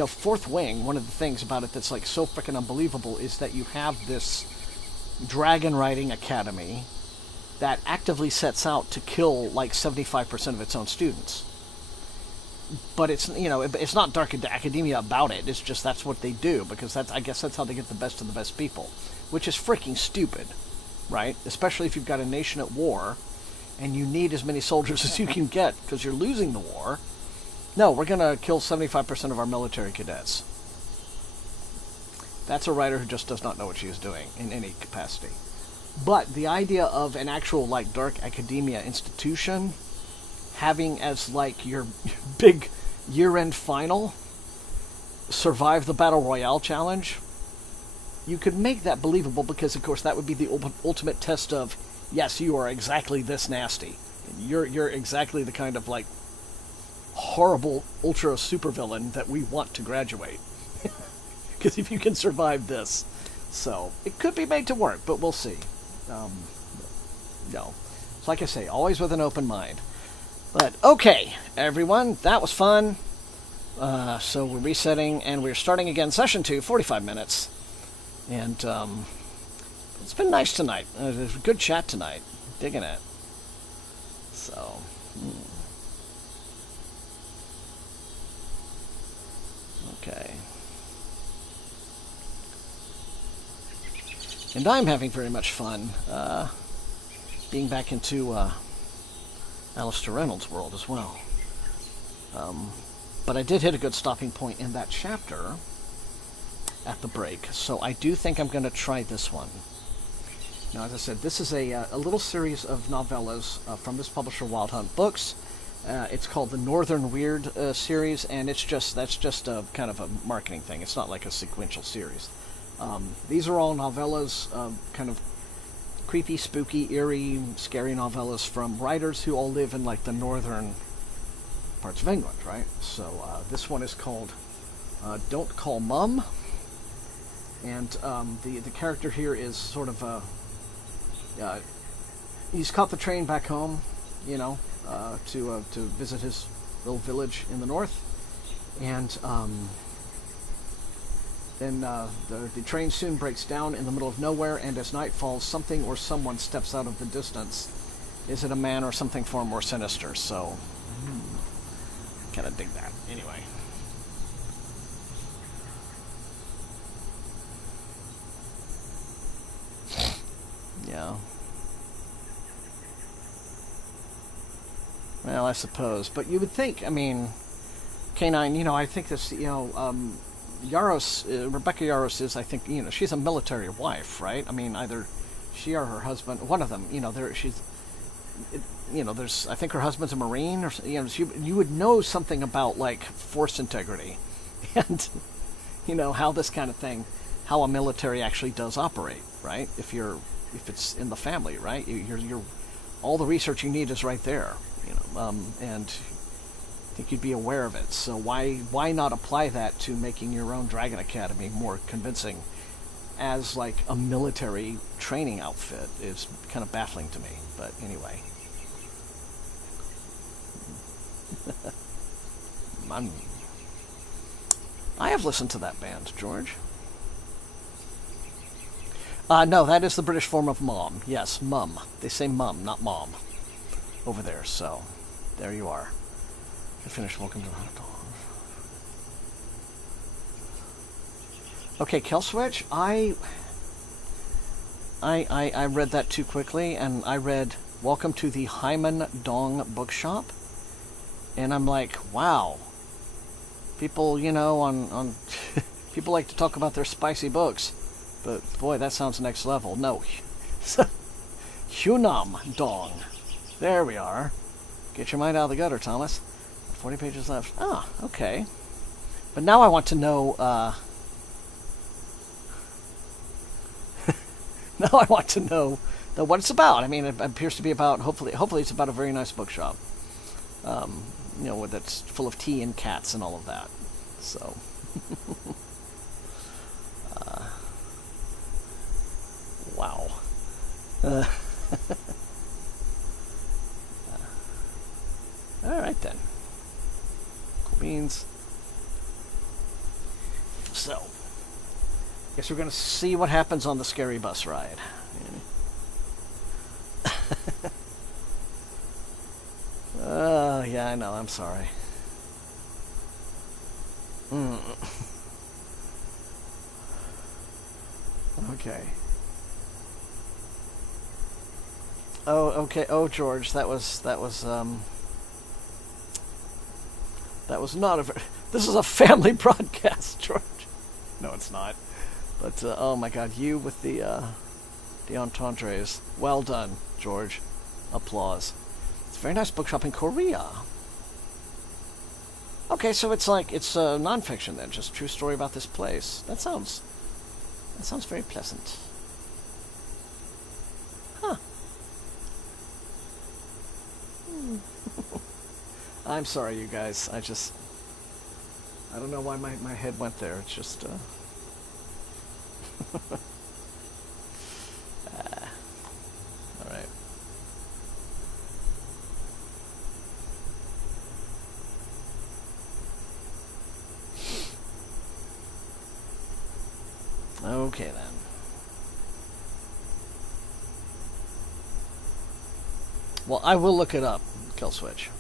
Fourth Wing, one of the things about it that's, like, so freaking unbelievable is that you have this dragon riding academy that actively sets out to kill, like, 75% of its own students. But it's, it's not dark academia about it. It's just that's what they do, because I guess that's how they get the best of the best people, which is freaking stupid, right? Especially if you've got a nation at war, and you need as many soldiers as you can get, because you're losing the war. No, we're going to kill 75% of our military cadets. That's a writer who just does not know what she is doing in any capacity. But the idea of an actual, like, dark academia institution having as, like, your big year-end final survive the Battle Royale challenge, you could make that believable, because, of course, that would be the ultimate test of, yes, you are exactly this nasty. And you're exactly the kind of, like, horrible ultra supervillain that we want to graduate. Because if you can survive this. So, it could be made to work, but we'll see. No. It's like I say, always with an open mind. But, okay, everyone, that was fun. So we're resetting, and we're starting again, session 2, 45 minutes. And, it's been nice tonight. There's a good chat tonight. Digging it. So, okay. And I'm having very much fun, being back into, Alistair Reynolds' world as well. But I did hit a good stopping point in that chapter at the break, so I do think I'm going to try this one. Now, as I said, this is a little series of novellas from this publisher, Wild Hunt Books. It's called the Northern Weird series, and that's just a kind of a marketing thing. It's not like a sequential series. These are all novellas, kind of creepy, spooky, eerie, scary novellas from writers who all live in, like, the northern parts of England, right? So this one is called Don't Call Mum, and the character here is sort of he's caught the train back home, to visit his little village in the north, and then the train soon breaks down in the middle of nowhere, and as night falls, something or someone steps out of the distance. Is it a man or something far more sinister? So, kind of dig that. Anyway. Yeah. Well, I suppose. But you would think, I mean, K9, you know, I think this, you know, Yaros, Rebecca Yaros is, I think, you know, she's a military wife, right? I mean, either she or her husband, one of them, you know, you know, I think her husband's a Marine, or, you know, you would know something about, like, force integrity and, you know, how this kind of thing, how a military actually does operate, right? If it's in the family, right? You're all the research you need is right there, you know, and I think you'd be aware of it. So why not apply that to making your own Dragon Academy more convincing as like a military training outfit is kind of baffling to me. But anyway. I have listened to that band, George. No, that is the British form of mom. Yes, mum. They say mum, not mom, over there. So, there you are. I finished Welcome to the Hot Dog. Okay, Kill Switch. I read that too quickly, and I read Welcome to the Hyman Dong Bookshop, and I'm like, wow. People, you know, on people like to talk about their spicy books. But, boy, that sounds next level. No. Hunam Dong. There we are. Get your mind out of the gutter, Thomas. 40 pages left. Ah, okay. But now I want to know, now I want to know what it's about. I mean, it appears to be about, hopefully it's about a very nice bookshop. You know, that's full of tea and cats and all of that. So... Wow. Alright then. Cool beans. So, guess we're going to see what happens on the scary bus ride. Yeah, I know, I'm sorry. Okay. Oh, okay. Oh, George, that was not a. This is a family broadcast, George. No, it's not. But oh my God, you with the entendres. Well done, George. Applause. It's a very nice bookshop in Korea. Okay, so it's nonfiction then, just a true story about this place. That sounds very pleasant. Huh. I'm sorry, you guys. I don't know why my head went there. It's just, alright. Okay, then. Well, I will look it up, Kill Switch.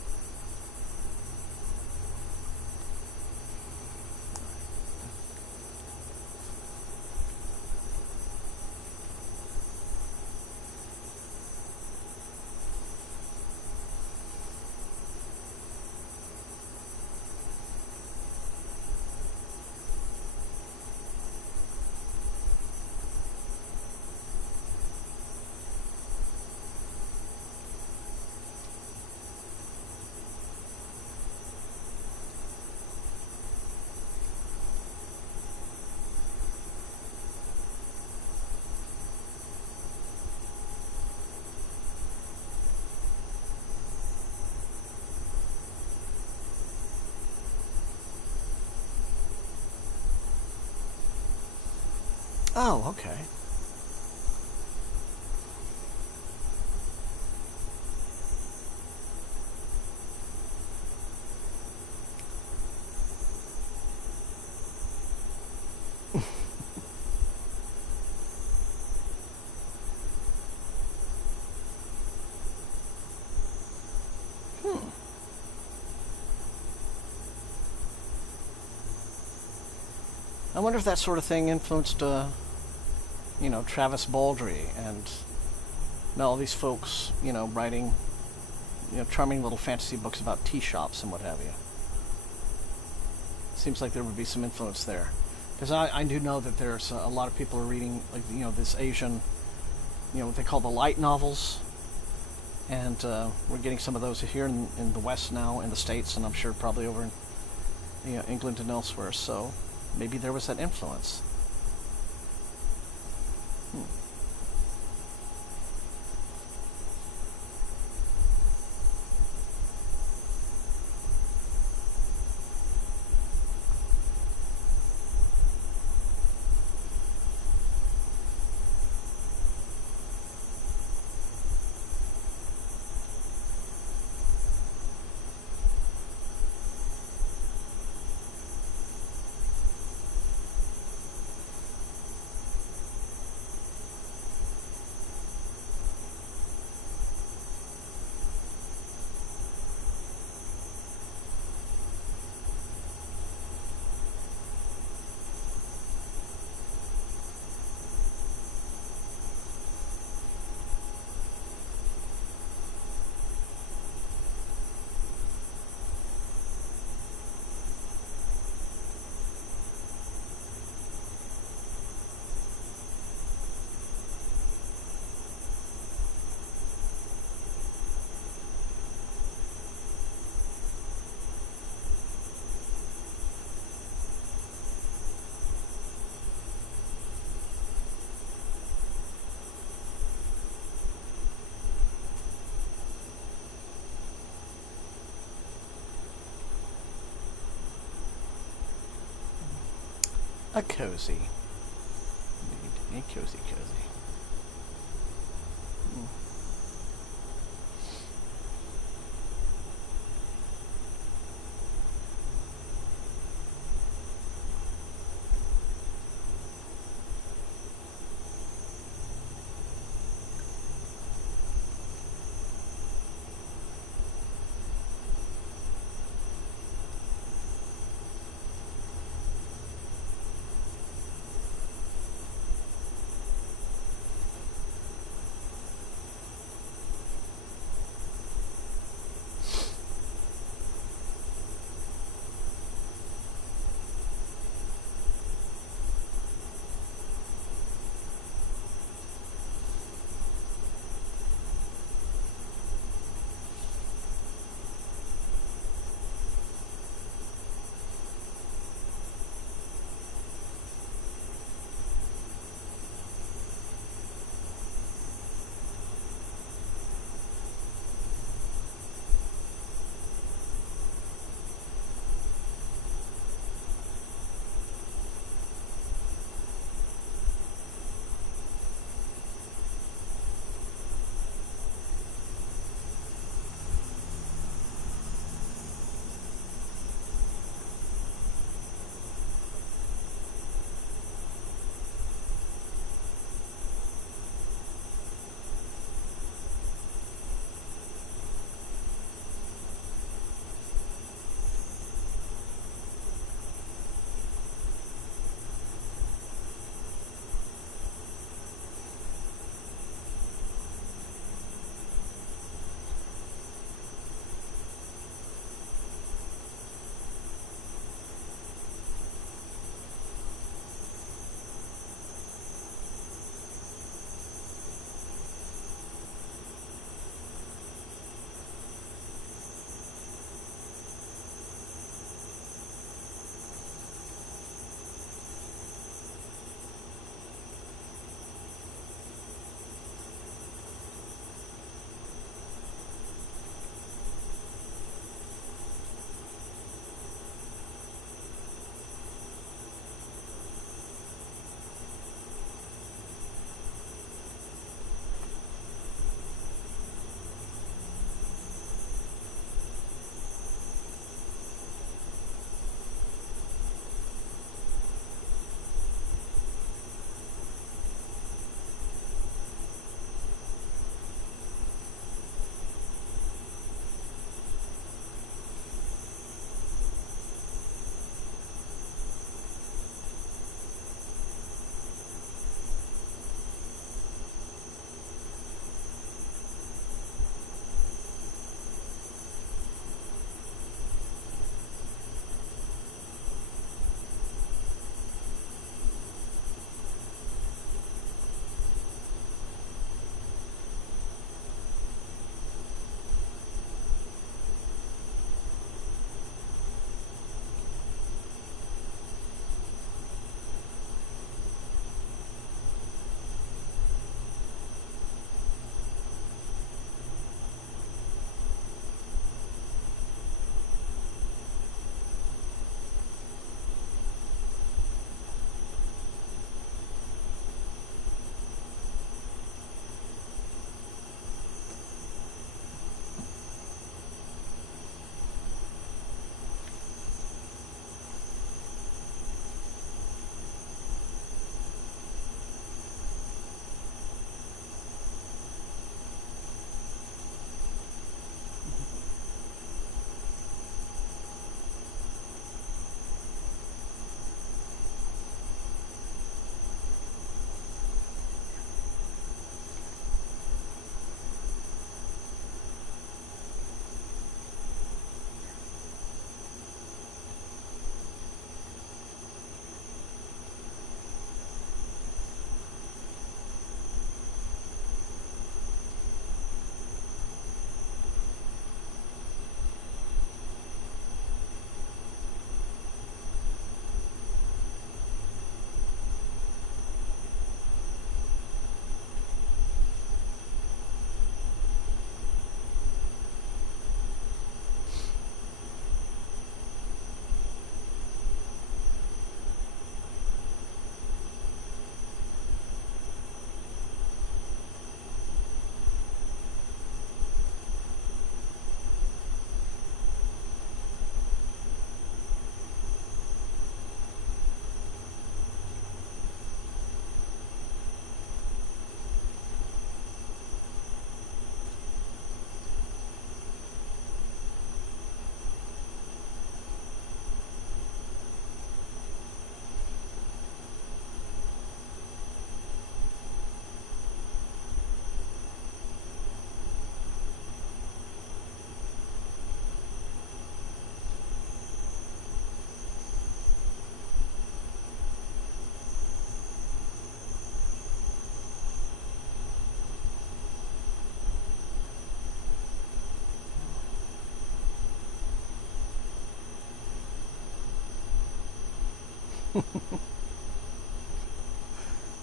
Oh, okay. I wonder if that sort of thing influenced, you know, Travis Baldree and all these folks, you know, writing charming little fantasy books about tea shops and what have you. Seems like there would be some influence there, because I do know that there's a lot of people are reading, like, this Asian, what they call the light novels, and we're getting some of those here in the West now, in the States, and I'm sure probably over in England and elsewhere. So maybe there was that influence. A cozy. Indeed. A cozy.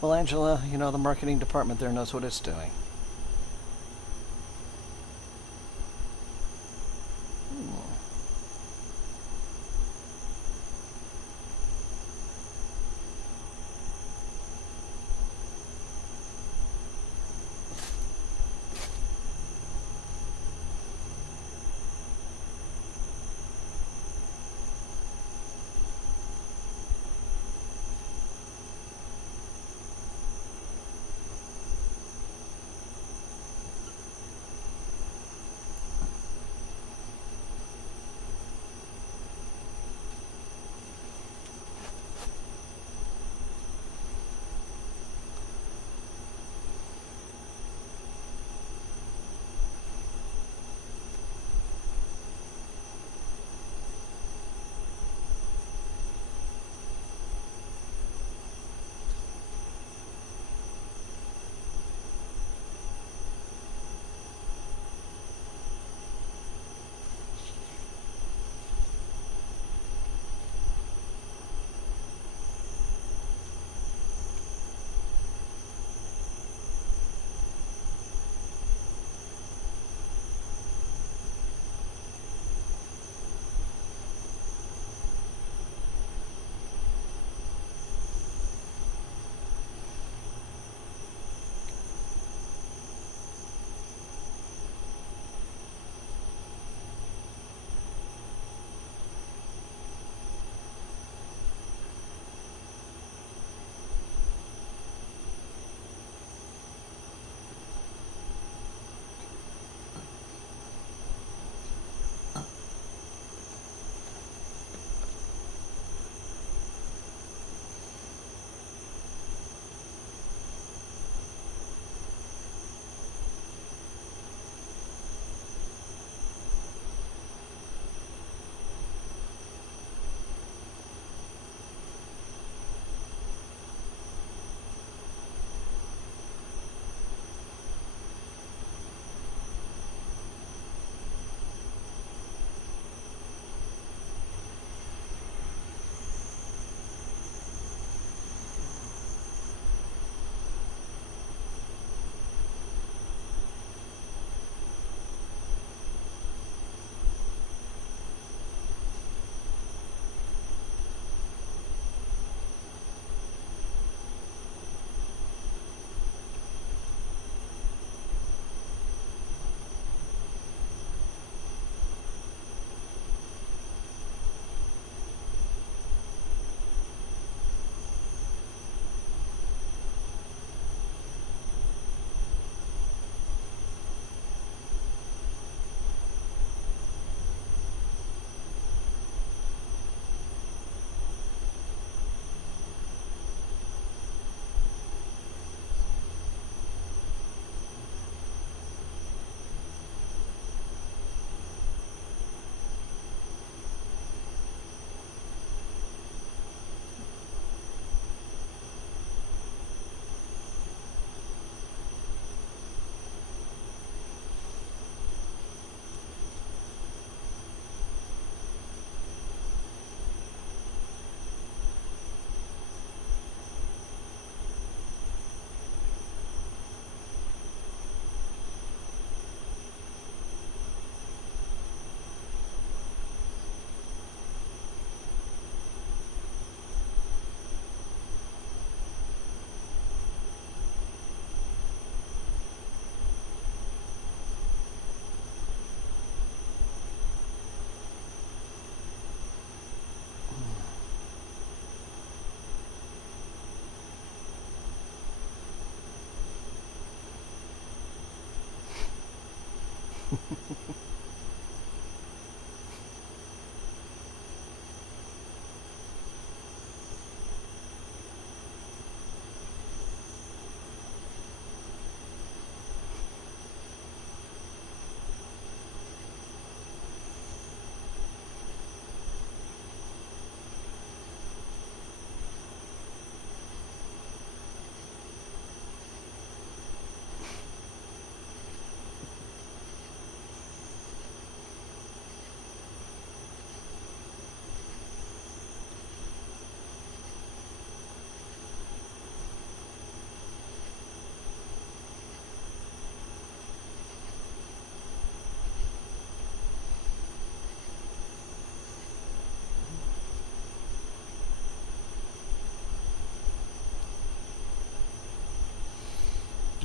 Well, Angela, you know, the marketing department there knows what it's doing.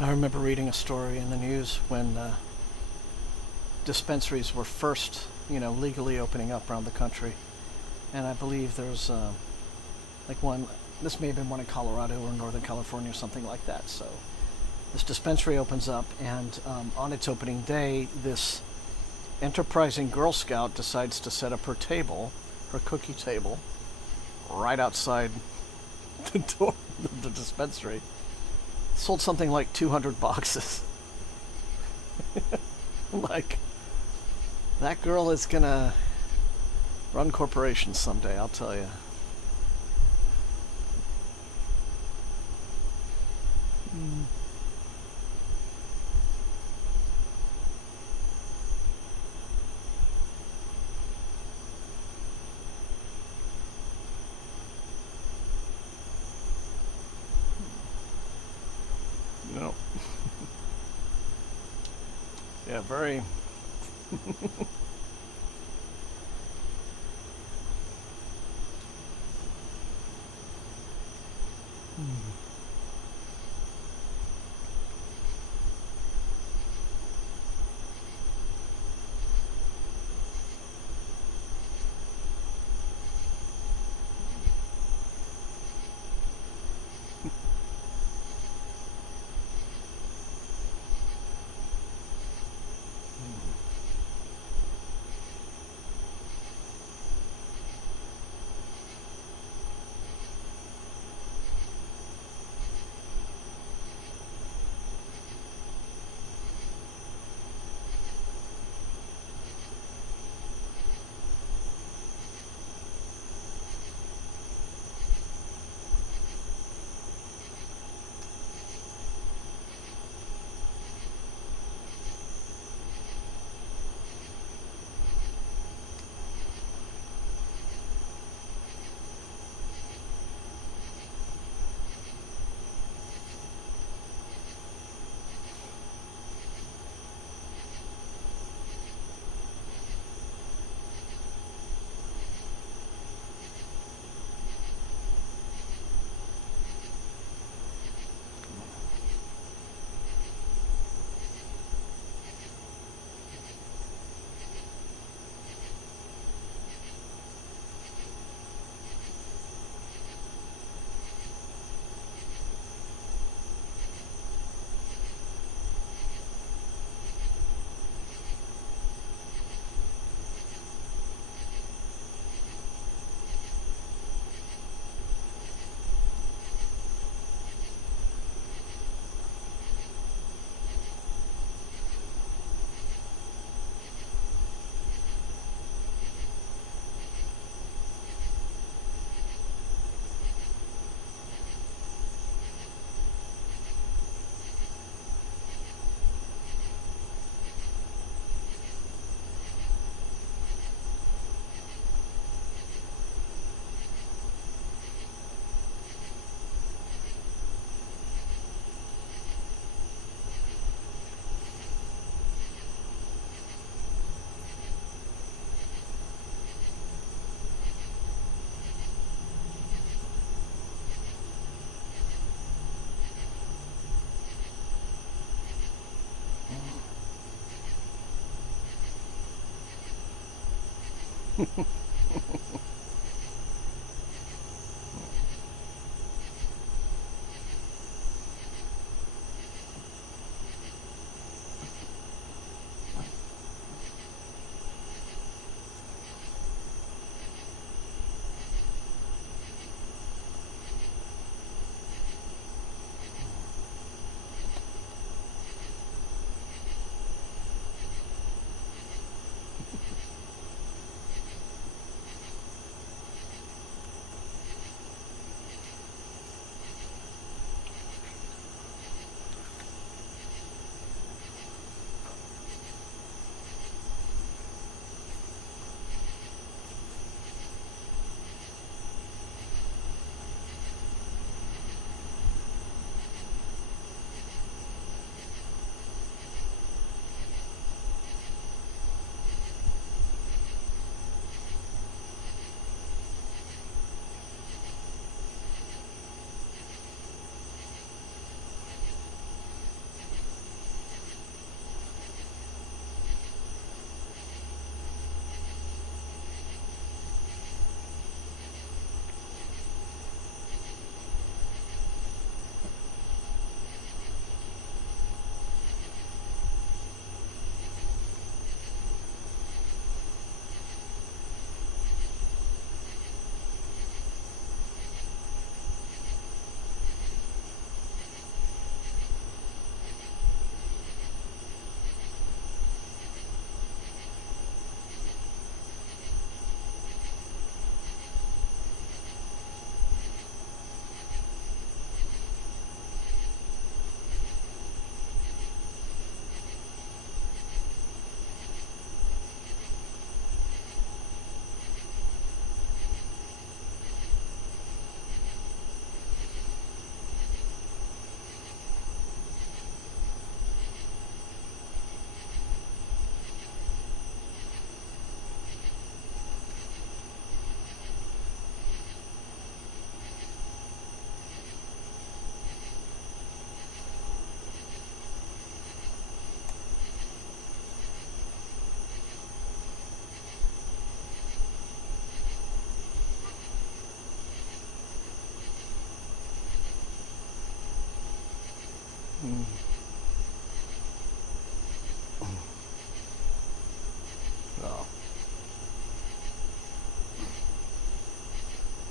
I remember reading a story in the news when dispensaries were first, legally opening up around the country. And I believe there's like one, this may have been one in Colorado or Northern California or something like that. So this dispensary opens up, and on its opening day, this enterprising Girl Scout decides to set up her table, her cookie table, right outside the door of the dispensary. Sold something like 200 boxes. Like, that girl is gonna run corporations someday, I'll tell you. No. Yeah, very.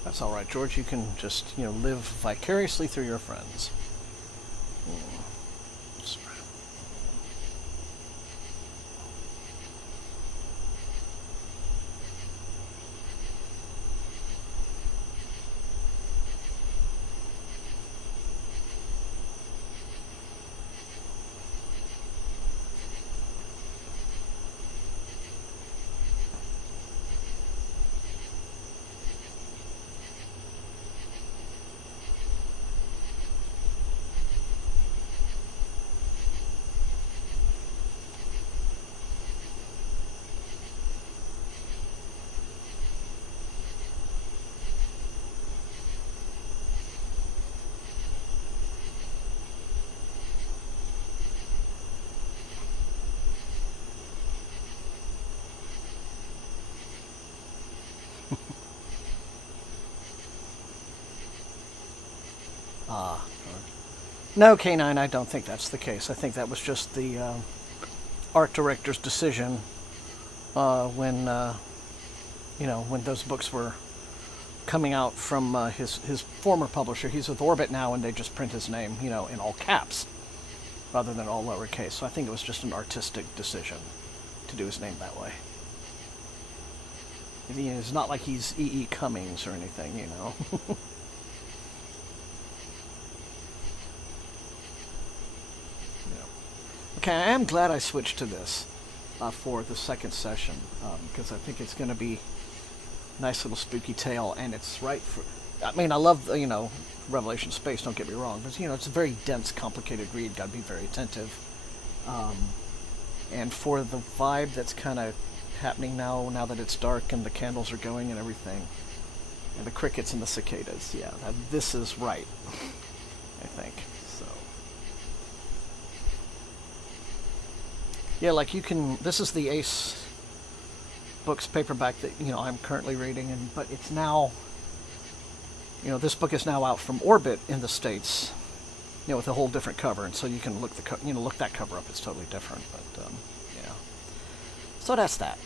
That's all right, George. You can just, live vicariously through your friends. No, K9, I don't think that's the case. I think that was just the art director's decision when those books were coming out from his former publisher. He's with Orbit now, and they just print his name, in all caps rather than all lowercase. So I think it was just an artistic decision to do his name that way. It's not like he's E.E. Cummings or anything, Okay, I am glad I switched to this for the second session, because I think it's going to be a nice little spooky tale, and it's right for... I mean, I love, Revelation Space, don't get me wrong, but, it's a very dense, complicated read, got to be very attentive. And for the vibe that's kind of happening now that it's dark and the candles are going and everything, and the crickets and the cicadas, yeah, this is right, I think. Yeah, like this is the Ace Books paperback that, I'm currently reading, but it's now, this book is now out from Orbit in the States, with a whole different cover, and so you can look look that cover up, it's totally different, but, yeah. So that's that.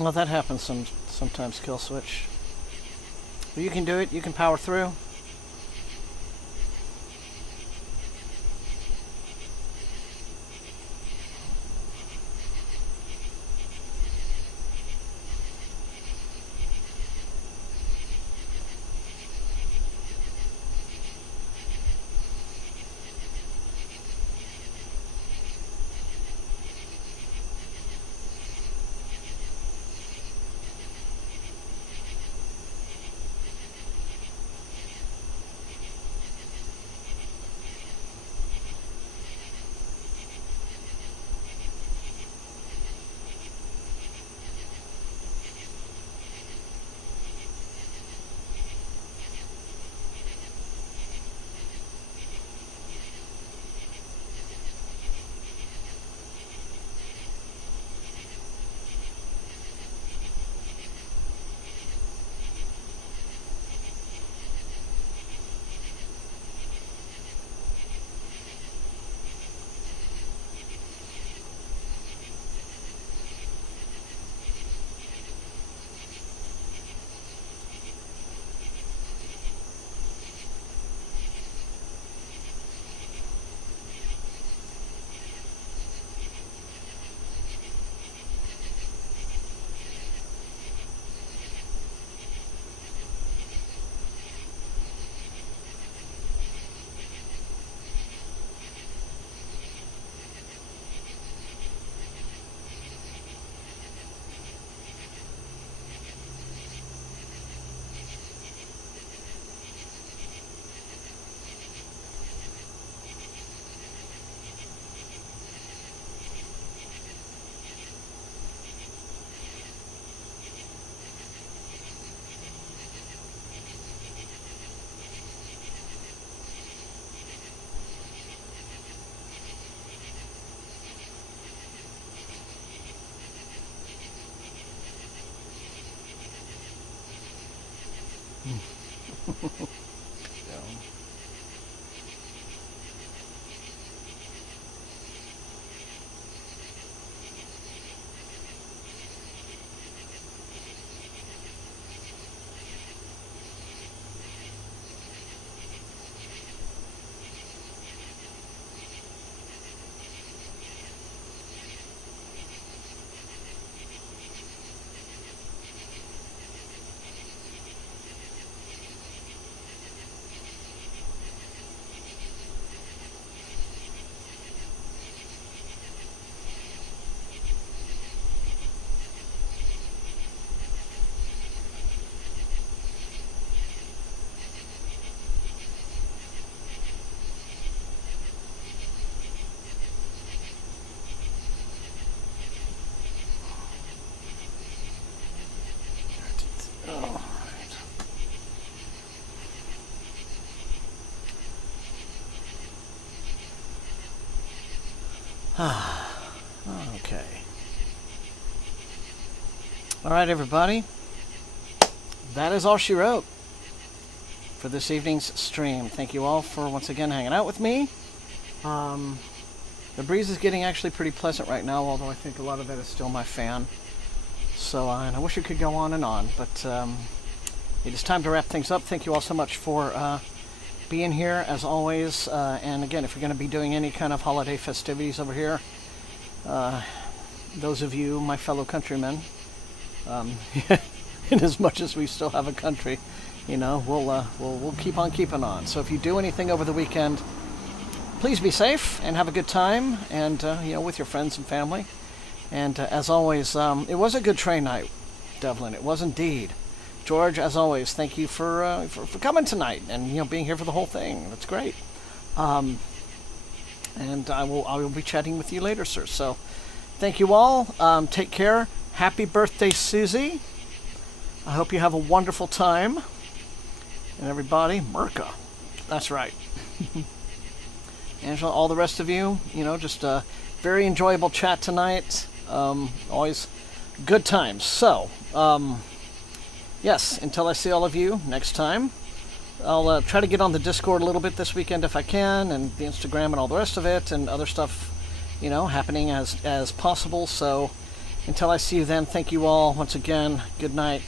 Well, that happens sometimes, Kill Switch. But you can do it. You can power through. Okay. All right, everybody. That is all she wrote for this evening's stream. Thank you all for once again hanging out with me. The breeze is getting actually pretty pleasant right now, although I think a lot of that is still my fan. So, and I wish it could go on and on, but it is time to wrap things up. Thank you all so much for being here, as always. And again, if you're going to be doing any kind of holiday festivities over here, those of you, my fellow countrymen, in as much as we still have a country, you know, we'll keep on keeping on. So if you do anything over the weekend, please be safe and have a good time, and you know, with your friends and family. And as always, it was a good train night, Devlin. It was indeed. George, as always, thank you for coming tonight and, you know, being here for the whole thing. That's great. And I will be chatting with you later, sir. So thank you all. Take care. Happy birthday, Susie. I hope you have a wonderful time. And everybody, Merca. That's right. Angela, all the rest of you, you know, just a very enjoyable chat tonight. Always good times. So, yes, until I see all of you next time, I'll try to get on the Discord a little bit this weekend if I can, and the Instagram and all the rest of it, and other stuff, you know, happening as possible. So Until I see you then, thank you all once again. Good night.